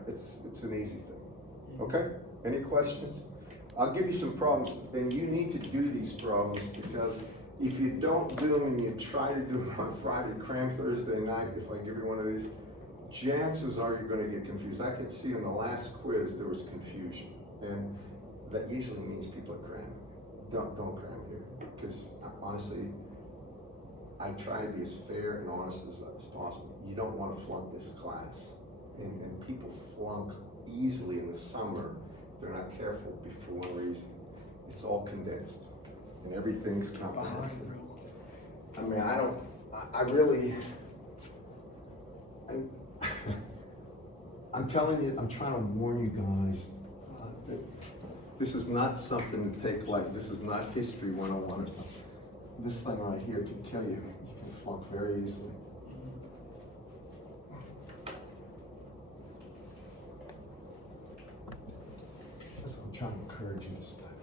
It's an easy thing. Okay? Any questions? I'll give you some problems, and you need to do these problems because if you don't do them and you try to do them on Friday, cram Thursday night, if I give you one of these, chances are you're gonna get confused. I could see in the last quiz there was confusion, and that usually means people are cramming. Don't cram here, because honestly, I try to be as fair and honest as possible. You don't want to flunk this class, and people flunk easily in the summer. They're not careful for one reason. It's all condensed, and everything's comprehensive. I mean, I'm telling you, I'm trying to warn you guys, that this is not something to take like, this is not history 101 or something. This thing right here can kill you. You can flunk very easily. I'm trying to encourage you to study.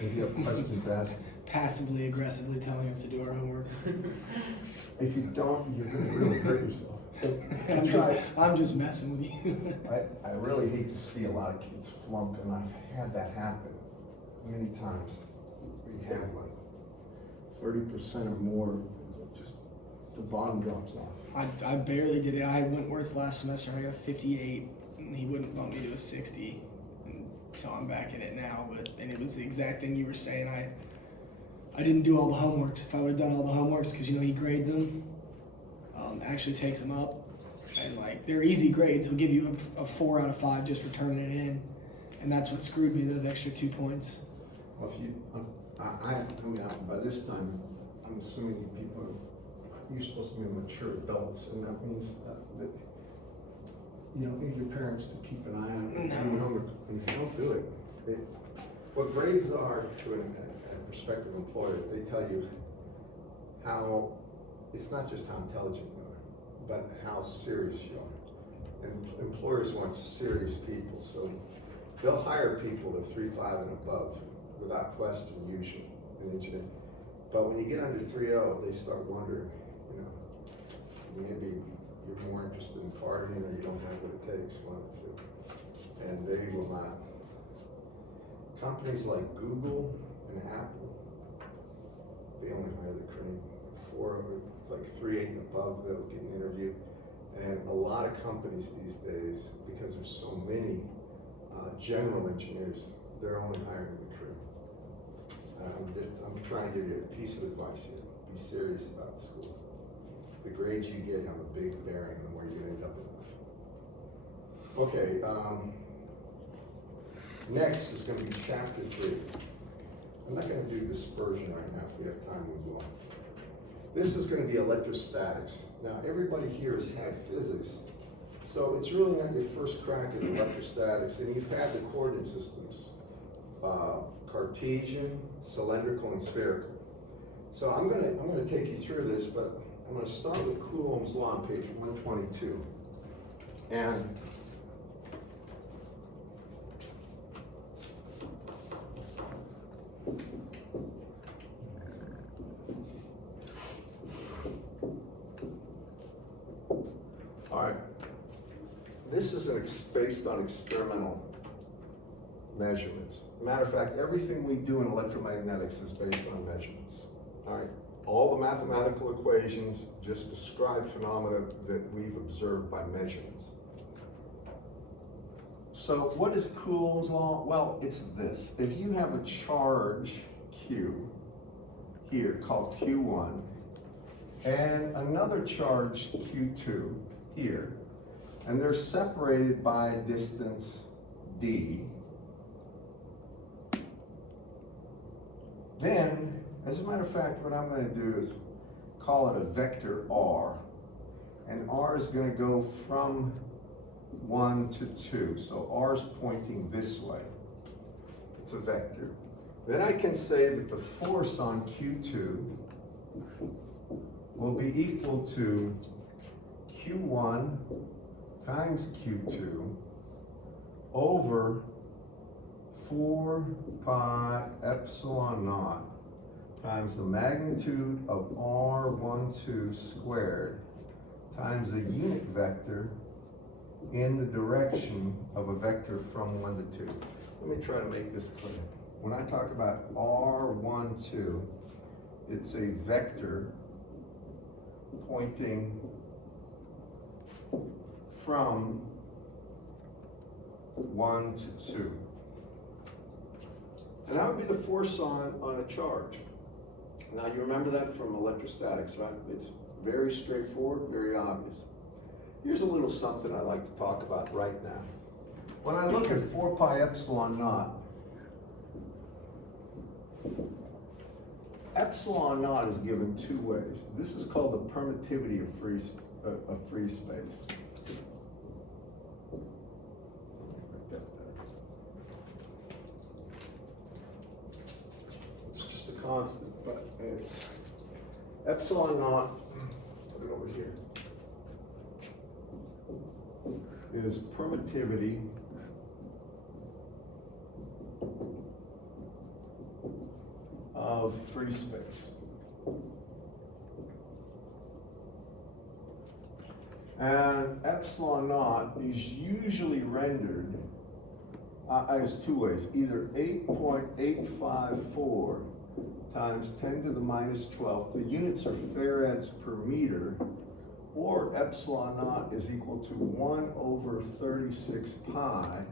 If you have questions, ask. Passively, aggressively telling us to do our homework. If you don't, you're gonna really hurt yourself. I'm just messing with you. I really hate to see a lot of kids flunk, and I've had that happen many times. We have like 30% or more, just the bottom drops off. I barely did it. I had Wentworth last semester. I got a 58, and he wouldn't bump me to a 60. And so I'm back in it now. And it was the exact thing you were saying. I didn't do all the homeworks. If I would have done all the homeworks, because he grades them, actually takes them up, and like they're easy grades. He'll give you a 4 out of 5 just for turning it in, and that's what screwed me. Those extra 2 points. Well, if you, I mean, by this time, I'm assuming you people you're supposed to be mature adults, and that means that you don't need your parents to keep an eye on your homework. And if you don't do it, what grades are to a prospective employer, they tell you how, it's not just how intelligent you are, but how serious you are. And employers want serious people, so they'll hire people that are 3.5 and above without question, usually, in engineering. But when you get under 3.0, they start wondering, maybe you're more interested in partying or you don't have what it takes, one of the two. And they will not. Companies like Google and Apple, they only hire the cream. It's like 3.8 and above that'll get an interview. And a lot of companies these days, because there's so many general engineers, they're only hiring the cream. I'm trying to give you a piece of advice here. Be serious about school. The grades you get have a big bearing on where you end up in life. Okay, next is going to be chapter 3. I'm not going to do dispersion right now. If we have time, we will. This is going to be electrostatics. Now, everybody here has had physics, so it's really not your first crack at electrostatics, and you've had the coordinate systems, Cartesian, cylindrical, and spherical. So I'm going to take you through this, but I'm going to start with Coulomb's law on page 122. And all right, this is based on experimental measurements. Matter of fact, everything we do in electromagnetics is based on measurements. All right. All the mathematical equations just describe phenomena that we've observed by measurements. So what is Coulomb's law? Well, it's this. If you have a charge Q here called Q1 and another charge Q2 here, and they're separated by a distance D, Then, as a matter of fact, what I'm gonna do is call it a vector R. And R is gonna go from 1 to 2. So R is pointing this way. It's a vector. Then I can say that the force on Q2 will be equal to Q1 times Q2 over 4 pi epsilon naught times the magnitude of R12 squared times the unit vector in the direction of a vector from 1 to 2. Let me try to make this clear. When I talk about R12, it's a vector pointing from 1 to 2. And that would be the force on a charge. Now you remember that from electrostatics, right? It's very straightforward, very obvious. Here's a little something I like to talk about right now. When I look at 4 pi epsilon naught, epsilon naught is given two ways. This is called the permittivity of free space. It's just a constant, but it's epsilon naught, put it over here, is permittivity of free space. And epsilon naught is usually rendered as two ways, either 8.854 times 10 to the minus 12, the units are farads per meter, or epsilon naught is equal to 1 over 36 pi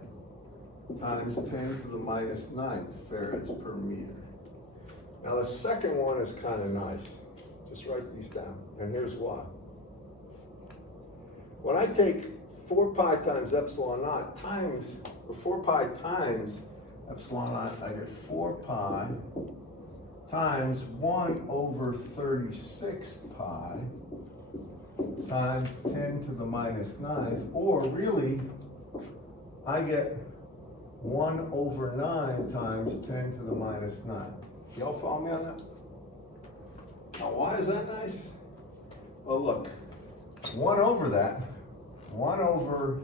times 10 to the minus 9 farads per meter. Now the second one is kind of nice. Just write these down, and here's why. When I take 4 pi times epsilon naught times, or 4 pi times epsilon naught, I get 4 pi times 1 over 36 pi times 10 to the minus 9th, or really, I get 1 over 9 times 10 to the minus 9. Y'all follow me on that? Now, why is that nice? Well, look, 1 over that, 1 over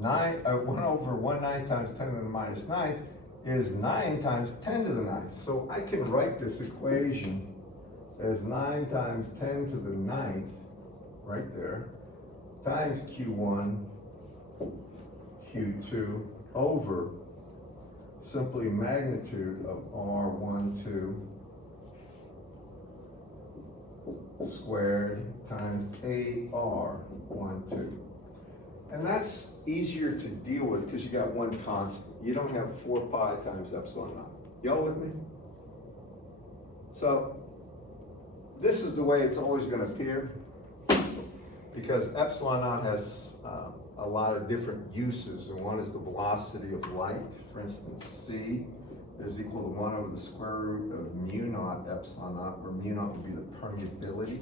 1/9 times 10 to the minus 9th is 9 times 10 to the 9th. So I can write this equation as 9 times 10 to the 9th, right there, times Q1, Q2, over simply magnitude of R12 squared times AR12. And that's easier to deal with because you got one constant. You don't have 4 pi times epsilon naught. Y'all with me? So this is the way it's always going to appear, because epsilon naught has a lot of different uses, and one is the velocity of light. For instance, C is equal to 1 over the square root of mu naught epsilon naught, where mu naught would be the permeability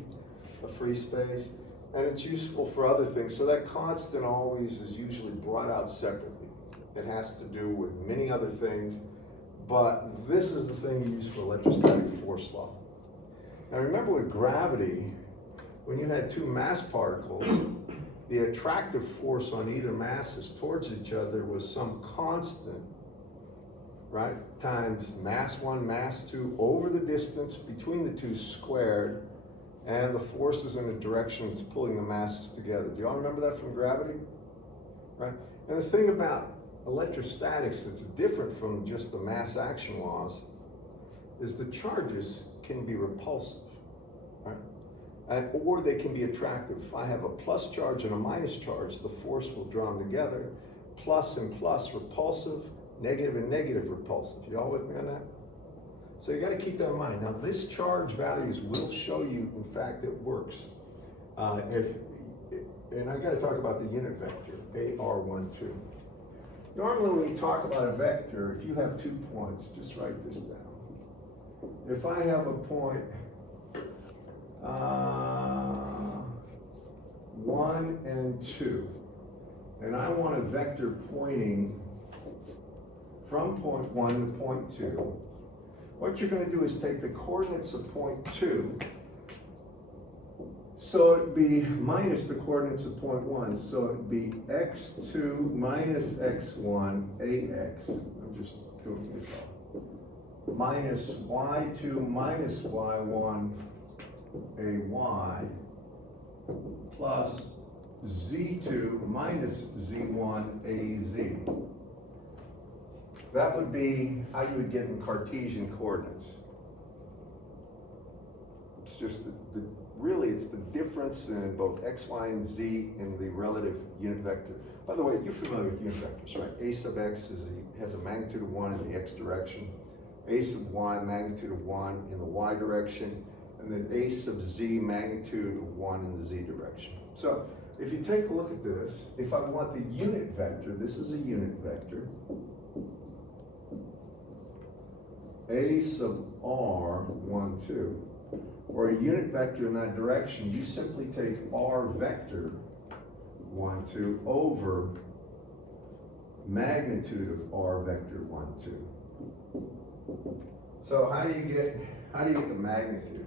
of free space. And it's useful for other things. So that constant always is usually brought out separately. It has to do with many other things, but this is the thing you use for electrostatic force law. Now remember, with gravity, when you had two mass particles, the attractive force on either masses towards each other was some constant, right, times mass 1, mass 2 over the distance between the two squared, and the force is in the direction it's pulling the masses together. Do y'all remember that from gravity? Right? And the thing about electrostatics that's different from just the mass action laws is the charges can be repulsive, right? Or they can be attractive. If I have a plus charge and a minus charge, the force will draw them together. Plus and plus repulsive, negative and negative repulsive. Y'all with me on that? So you got to keep that in mind. Now this charge values will show you, in fact, it works. And I got to talk about the unit vector, AR12. Normally when we talk about a vector, if you have 2 points, just write this down. if I have a point, 1 and 2, and I want a vector pointing from point 1 to point 2, what you're gonna do is take the coordinates of point 2, so it'd be minus the coordinates of point 1, so it'd be x2 minus x1 ax, I'm just doing this all, minus y2 minus y1 ay, plus z2 minus z1 az. That would be how you would get in Cartesian coordinates. It's just really it's the difference in both x, y, and z in the relative unit vector. By the way, you're familiar with unit vectors, right? A sub x has a magnitude of 1 in the x direction, a sub y magnitude of 1 in the y direction, and then a sub z magnitude of 1 in the z direction. So if you take a look at this, if I want the unit vector, this is a unit vector, a sub r 1, 2, or a unit vector in that direction, you simply take r vector 1, 2 over magnitude of r vector 1, 2. So how do you get the magnitude?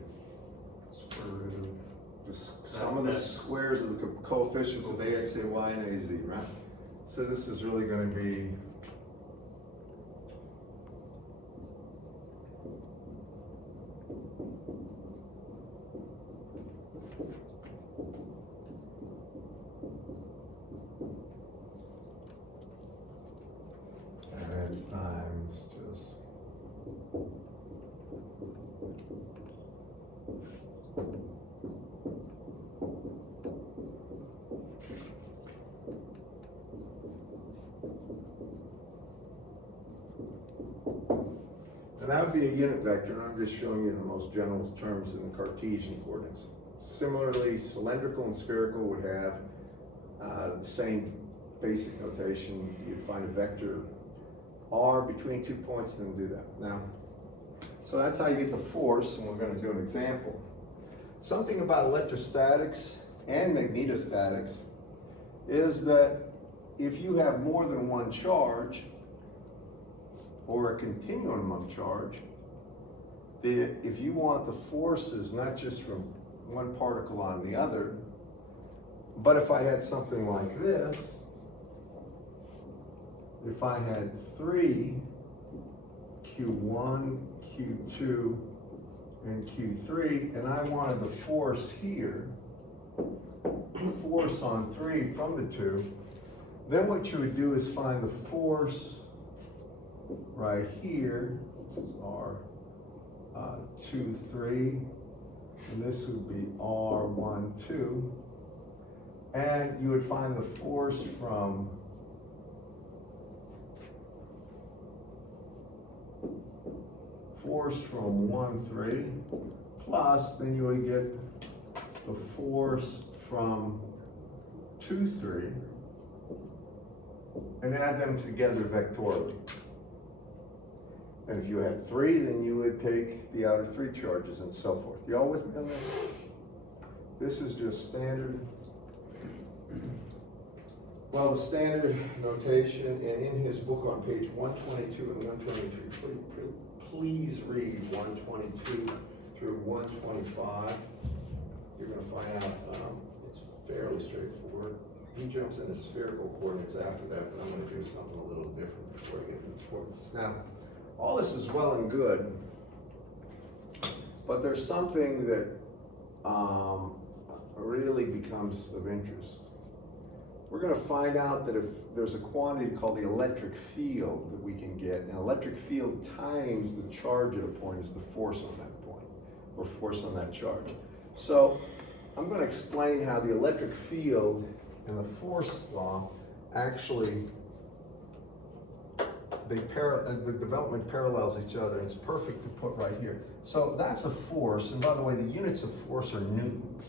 Square root of the sum of the squares of the coefficients of ax, ay, and az, right? So this is really going to be and it's times just and that would be a unit vector, and I'm just showing you the most general terms in the Cartesian coordinates. Similarly, cylindrical and spherical would have the same basic notation. You'd find a vector r between 2 points and then do that. Now, so that's how you get the force, and we're going to do an example. Something about electrostatics and magnetostatics is that if you have more than one charge, or a continuum of charge, if you want the forces not just from one particle on the other, but if I had something like this, if I had 3 Q1, Q2, and Q3, and I wanted the force here, force on 3 from the 2, then what you would do is find the force right here. This is R 2, 3, and this would be R 1, 2, and you would find the force from force from 1, 3, plus then you would get the force from 2, 3, and add them together vectorially. And if you had 3, then you would take the outer 3 charges and so forth. You all with me on this? This is just standard. Well, the standard notation, and in his book on page 122 and 123, please read 122 through 125. You're going to find out it's fairly straightforward. He jumps into spherical coordinates after that, but I'm going to do something a little different before I get to the coordinates. Now, all this is well and good, but there's something that really becomes of interest. We're going to find out that if there's a quantity called the electric field that we can get, and electric field times the charge at a point is the force on that point, or force on that charge. So I'm going to explain how the electric field and the force law actually, the development parallels each other, and it's perfect to put right here. So that's a force, and by the way, the units of force are newtons.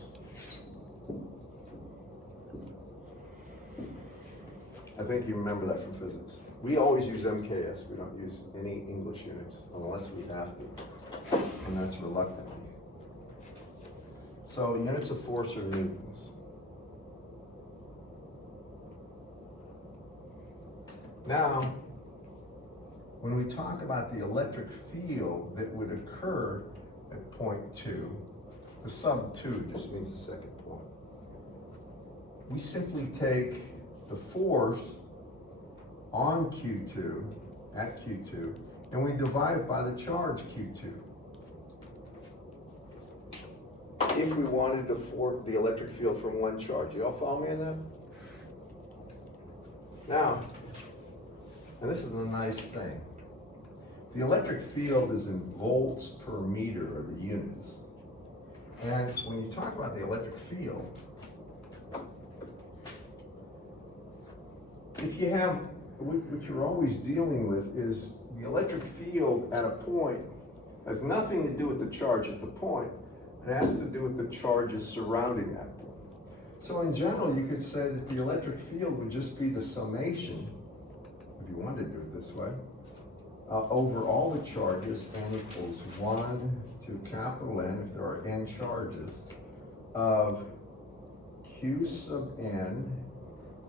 I think you remember that from physics. We always use MKS. We don't use any English units unless we have to. and that's reluctantly. So units of force are newtons. Now, when we talk about the electric field that would occur at point 2, the sub 2 just means the second point. We simply take the force on Q2, at Q2, and we divide it by the charge Q2. If we wanted to force the electric field from one charge, you all follow me in that? Now, and this is a nice thing. The electric field is in volts per meter, or the units. And when you talk about the electric field, if you have, what you're always dealing with is the electric field at a point has nothing to do with the charge at the point, it has to do with the charges surrounding that point. So in general, you could say that the electric field would just be the summation, if you wanted to do it this way, over all the charges, n equals 1 to capital N, if there are n charges, of Q sub n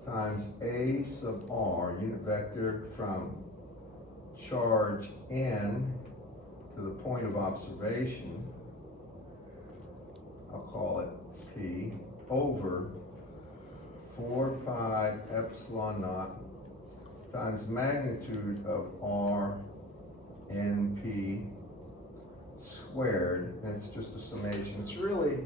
times A sub r, unit vector from charge n to the point of observation, I'll call it P, over 4 pi epsilon naught times magnitude of R NP squared, and it's just a summation. It's really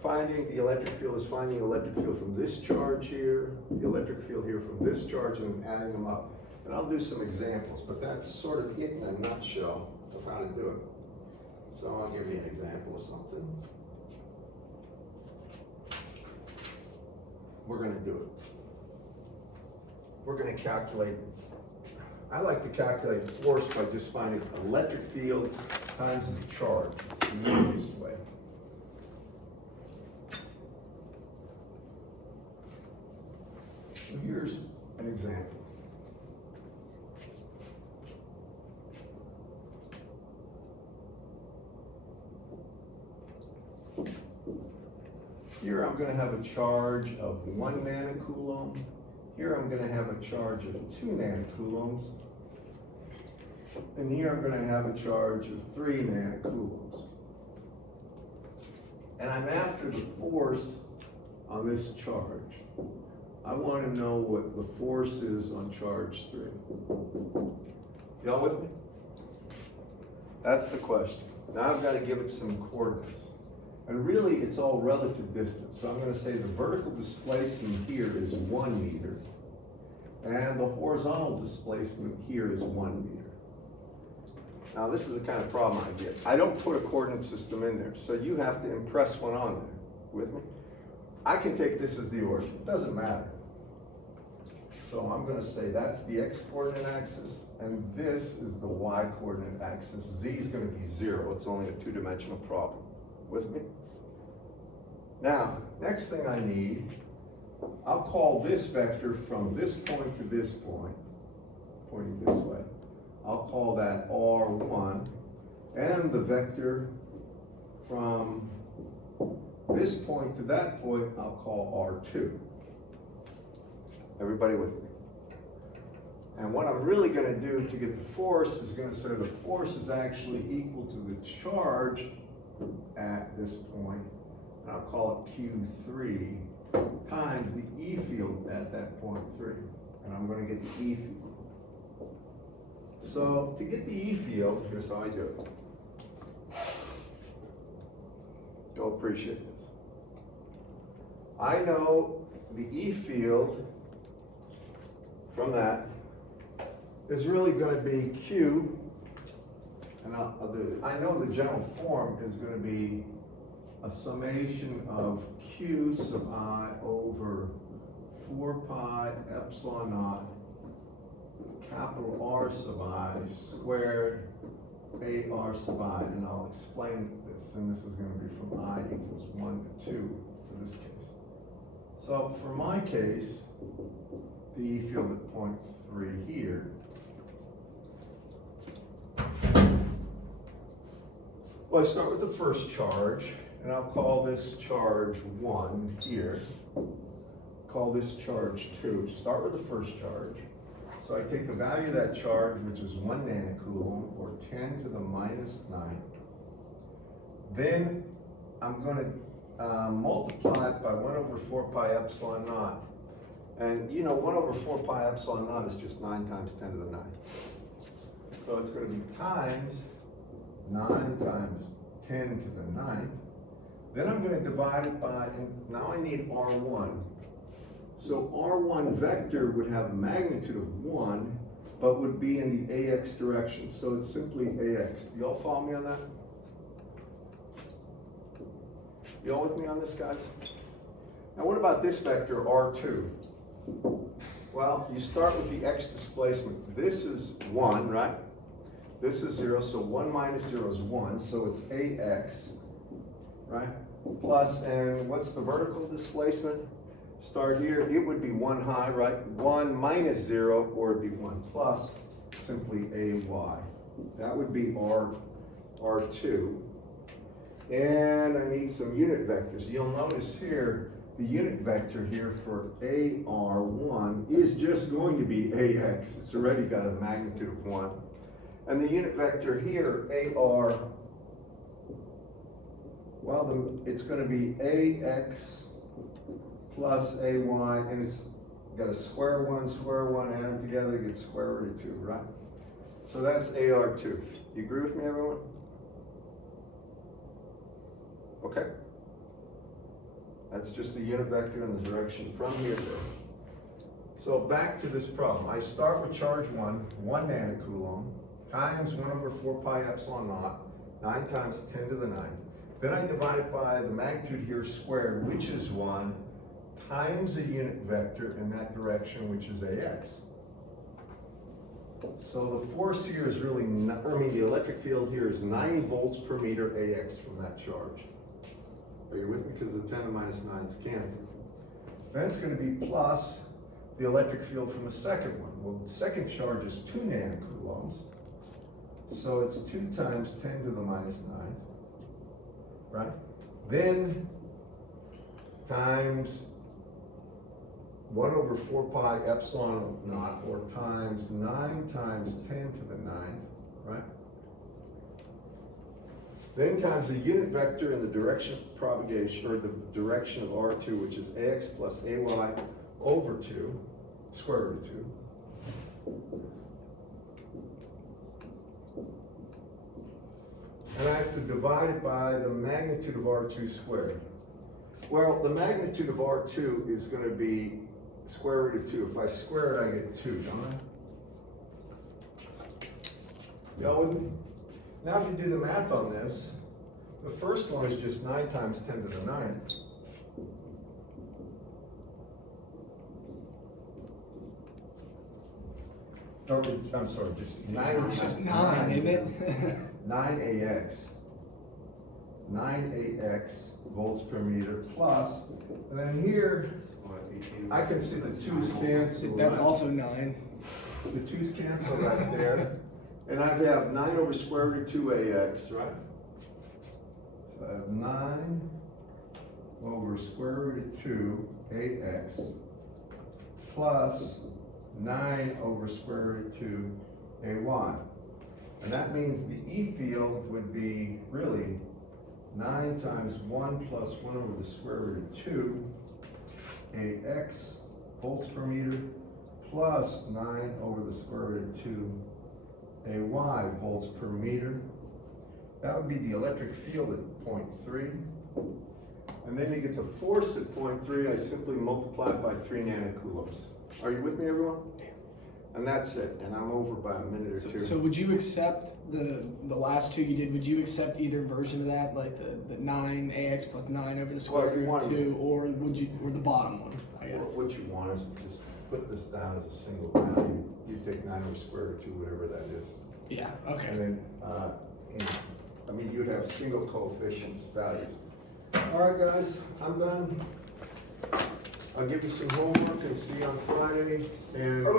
finding the electric field is finding the electric field from this charge here, the electric field here from this charge, and adding them up. And I'll do some examples, but that's sort of it in a nutshell of how to do it. So I'll give you an example of something. We're going to do it. We're going to calculate, I like to calculate force by just finding electric field times the charge. It's the easiest way. So here's an example. Here I'm going to have a charge of 1 nanocoulomb. Here I'm going to have a charge of 2 nanocoulombs. And here I'm going to have a charge of 3 nanocoulombs. And I'm after the force on this charge. I want to know what the force is on charge 3. Y'all with me? That's the question. Now I've got to give it some coordinates. And really, it's all relative distance. So I'm going to say the vertical displacement here is 1 meter, and the horizontal displacement here is 1 meter. Now, this is the kind of problem I get. I don't put a coordinate system in there, so you have to impress one on there. With me? I can take this as the origin. It doesn't matter. So I'm going to say that's the x-coordinate axis, and this is the y-coordinate axis. Z is going to be 0. It's only a 2-dimensional problem. With me? Now, next thing I need, I'll call this vector from this point to this point, pointing this way. I'll call that R1, and the vector from this point to that point, I'll call R2. Everybody with me? And what I'm really going to do to get the force is going to say the force is actually equal to the charge at this point, and I'll call it Q3 times the E field at that point 3, and I'm going to get the E field. So to get the E field, here's how I do it. You'll appreciate this. I know the E field from that is really going to be Q. And I'll do it. I know the general form is going to be a summation of Q sub I over 4 pi epsilon naught capital R sub I squared AR sub I. And I'll explain this, and this is going to be from I equals 1 to 2 for this case. So for my case, the E field at point 3 here Well, I start with the first charge, and I'll call this charge 1 here. Call this charge 2. Start with the first charge. So I take the value of that charge, which is 1 nanocoulomb, or 10 to the minus 9. Then I'm going to multiply it by 1 over 4 pi epsilon naught. And you know, 1 over 4 pi epsilon naught is just 9 times 10 to the 9. So it's going to be times 9 times 10 to the 9th. Then I'm going to divide it by, and now I need R1. So R1 vector would have a magnitude of 1, but would be in the AX direction. So it's simply AX. Do y'all follow me on that? Y'all with me on this, guys? Now what about this vector, R2? Well, you start with the X displacement. This is 1, right? This is 0, so 1 minus 0 is 1, so it's AX, right? Plus, and what's the vertical displacement? Start here, it would be 1 high, right? 1 minus 0, or it'd be 1 plus, simply AY. That would be R2. And I need some unit vectors. You'll notice here, the unit vector here for AR1 is just going to be AX. It's already got a magnitude of 1. And the unit vector here, AR, well, it's going to be AX plus AY, and it's got a square one, add them together, get square root of 2, right? So that's AR2. You agree with me, everyone? Okay. That's just the unit vector in the direction from here to there. So back to this problem. I start with charge 1 nanocoulomb, times 1 over 4 pi epsilon naught, 9 times 10 to the 9. Then I divide it by the magnitude here squared, which is 1, times a unit vector in that direction, which is AX. So the force here is really, the electric field here is 9 volts per meter AX from that charge. Are you with me? Because the 10 to the minus 9 is canceled. Then it's going to be plus the electric field from the second one. Well, the second charge is 2 nanocoulombs. So it's 2 times 10 to the minus 9, right? Then times 1 over 4 pi epsilon naught, or times 9 times 10 to the 9, right? Then times the unit vector in the direction of propagation, or the direction of R2, which is AX plus AY over 2, square root of 2. And I have to divide it by the magnitude of R2 squared. Well, the magnitude of R2 is going to be square root of 2. If I square it, I get 2, don't I? Y'all with me? Now if you do the math on this, the first one is just 9 times 10 to the 9th. Or, I'm sorry, just 9. It's just 9, isn't it? 9AX. 9AX volts per meter plus, and then here, I can see the 2's cancel. That's right? also 9. The 2's cancel right there. And I have 9 over square root of 2AX, right? So I have 9 over square root of 2AX plus 9 over square root of 2AY. And that means the E field would be really 9 times 1 plus 1 over the square root of 2 AX volts per meter plus 9 over the square root of 2 AY volts per meter. That would be the electric field at point 3. And then you get the force at point 3, I simply multiply it by 3 nanocoulombs. Are you with me, everyone? And that's it, and I'm over by a minute or two. So would you accept the last two you did? Would you accept either version of that, like the 9 AX plus 9 over the square root of 2, or would you, or the bottom one? I guess. What you want is to just put this down as a single value. You take 9 over square root of 2, whatever that is. Yeah. Okay. And then, you'd have single coefficients values. All right, guys, I'm done. I'll give you some homework and see you on Friday. And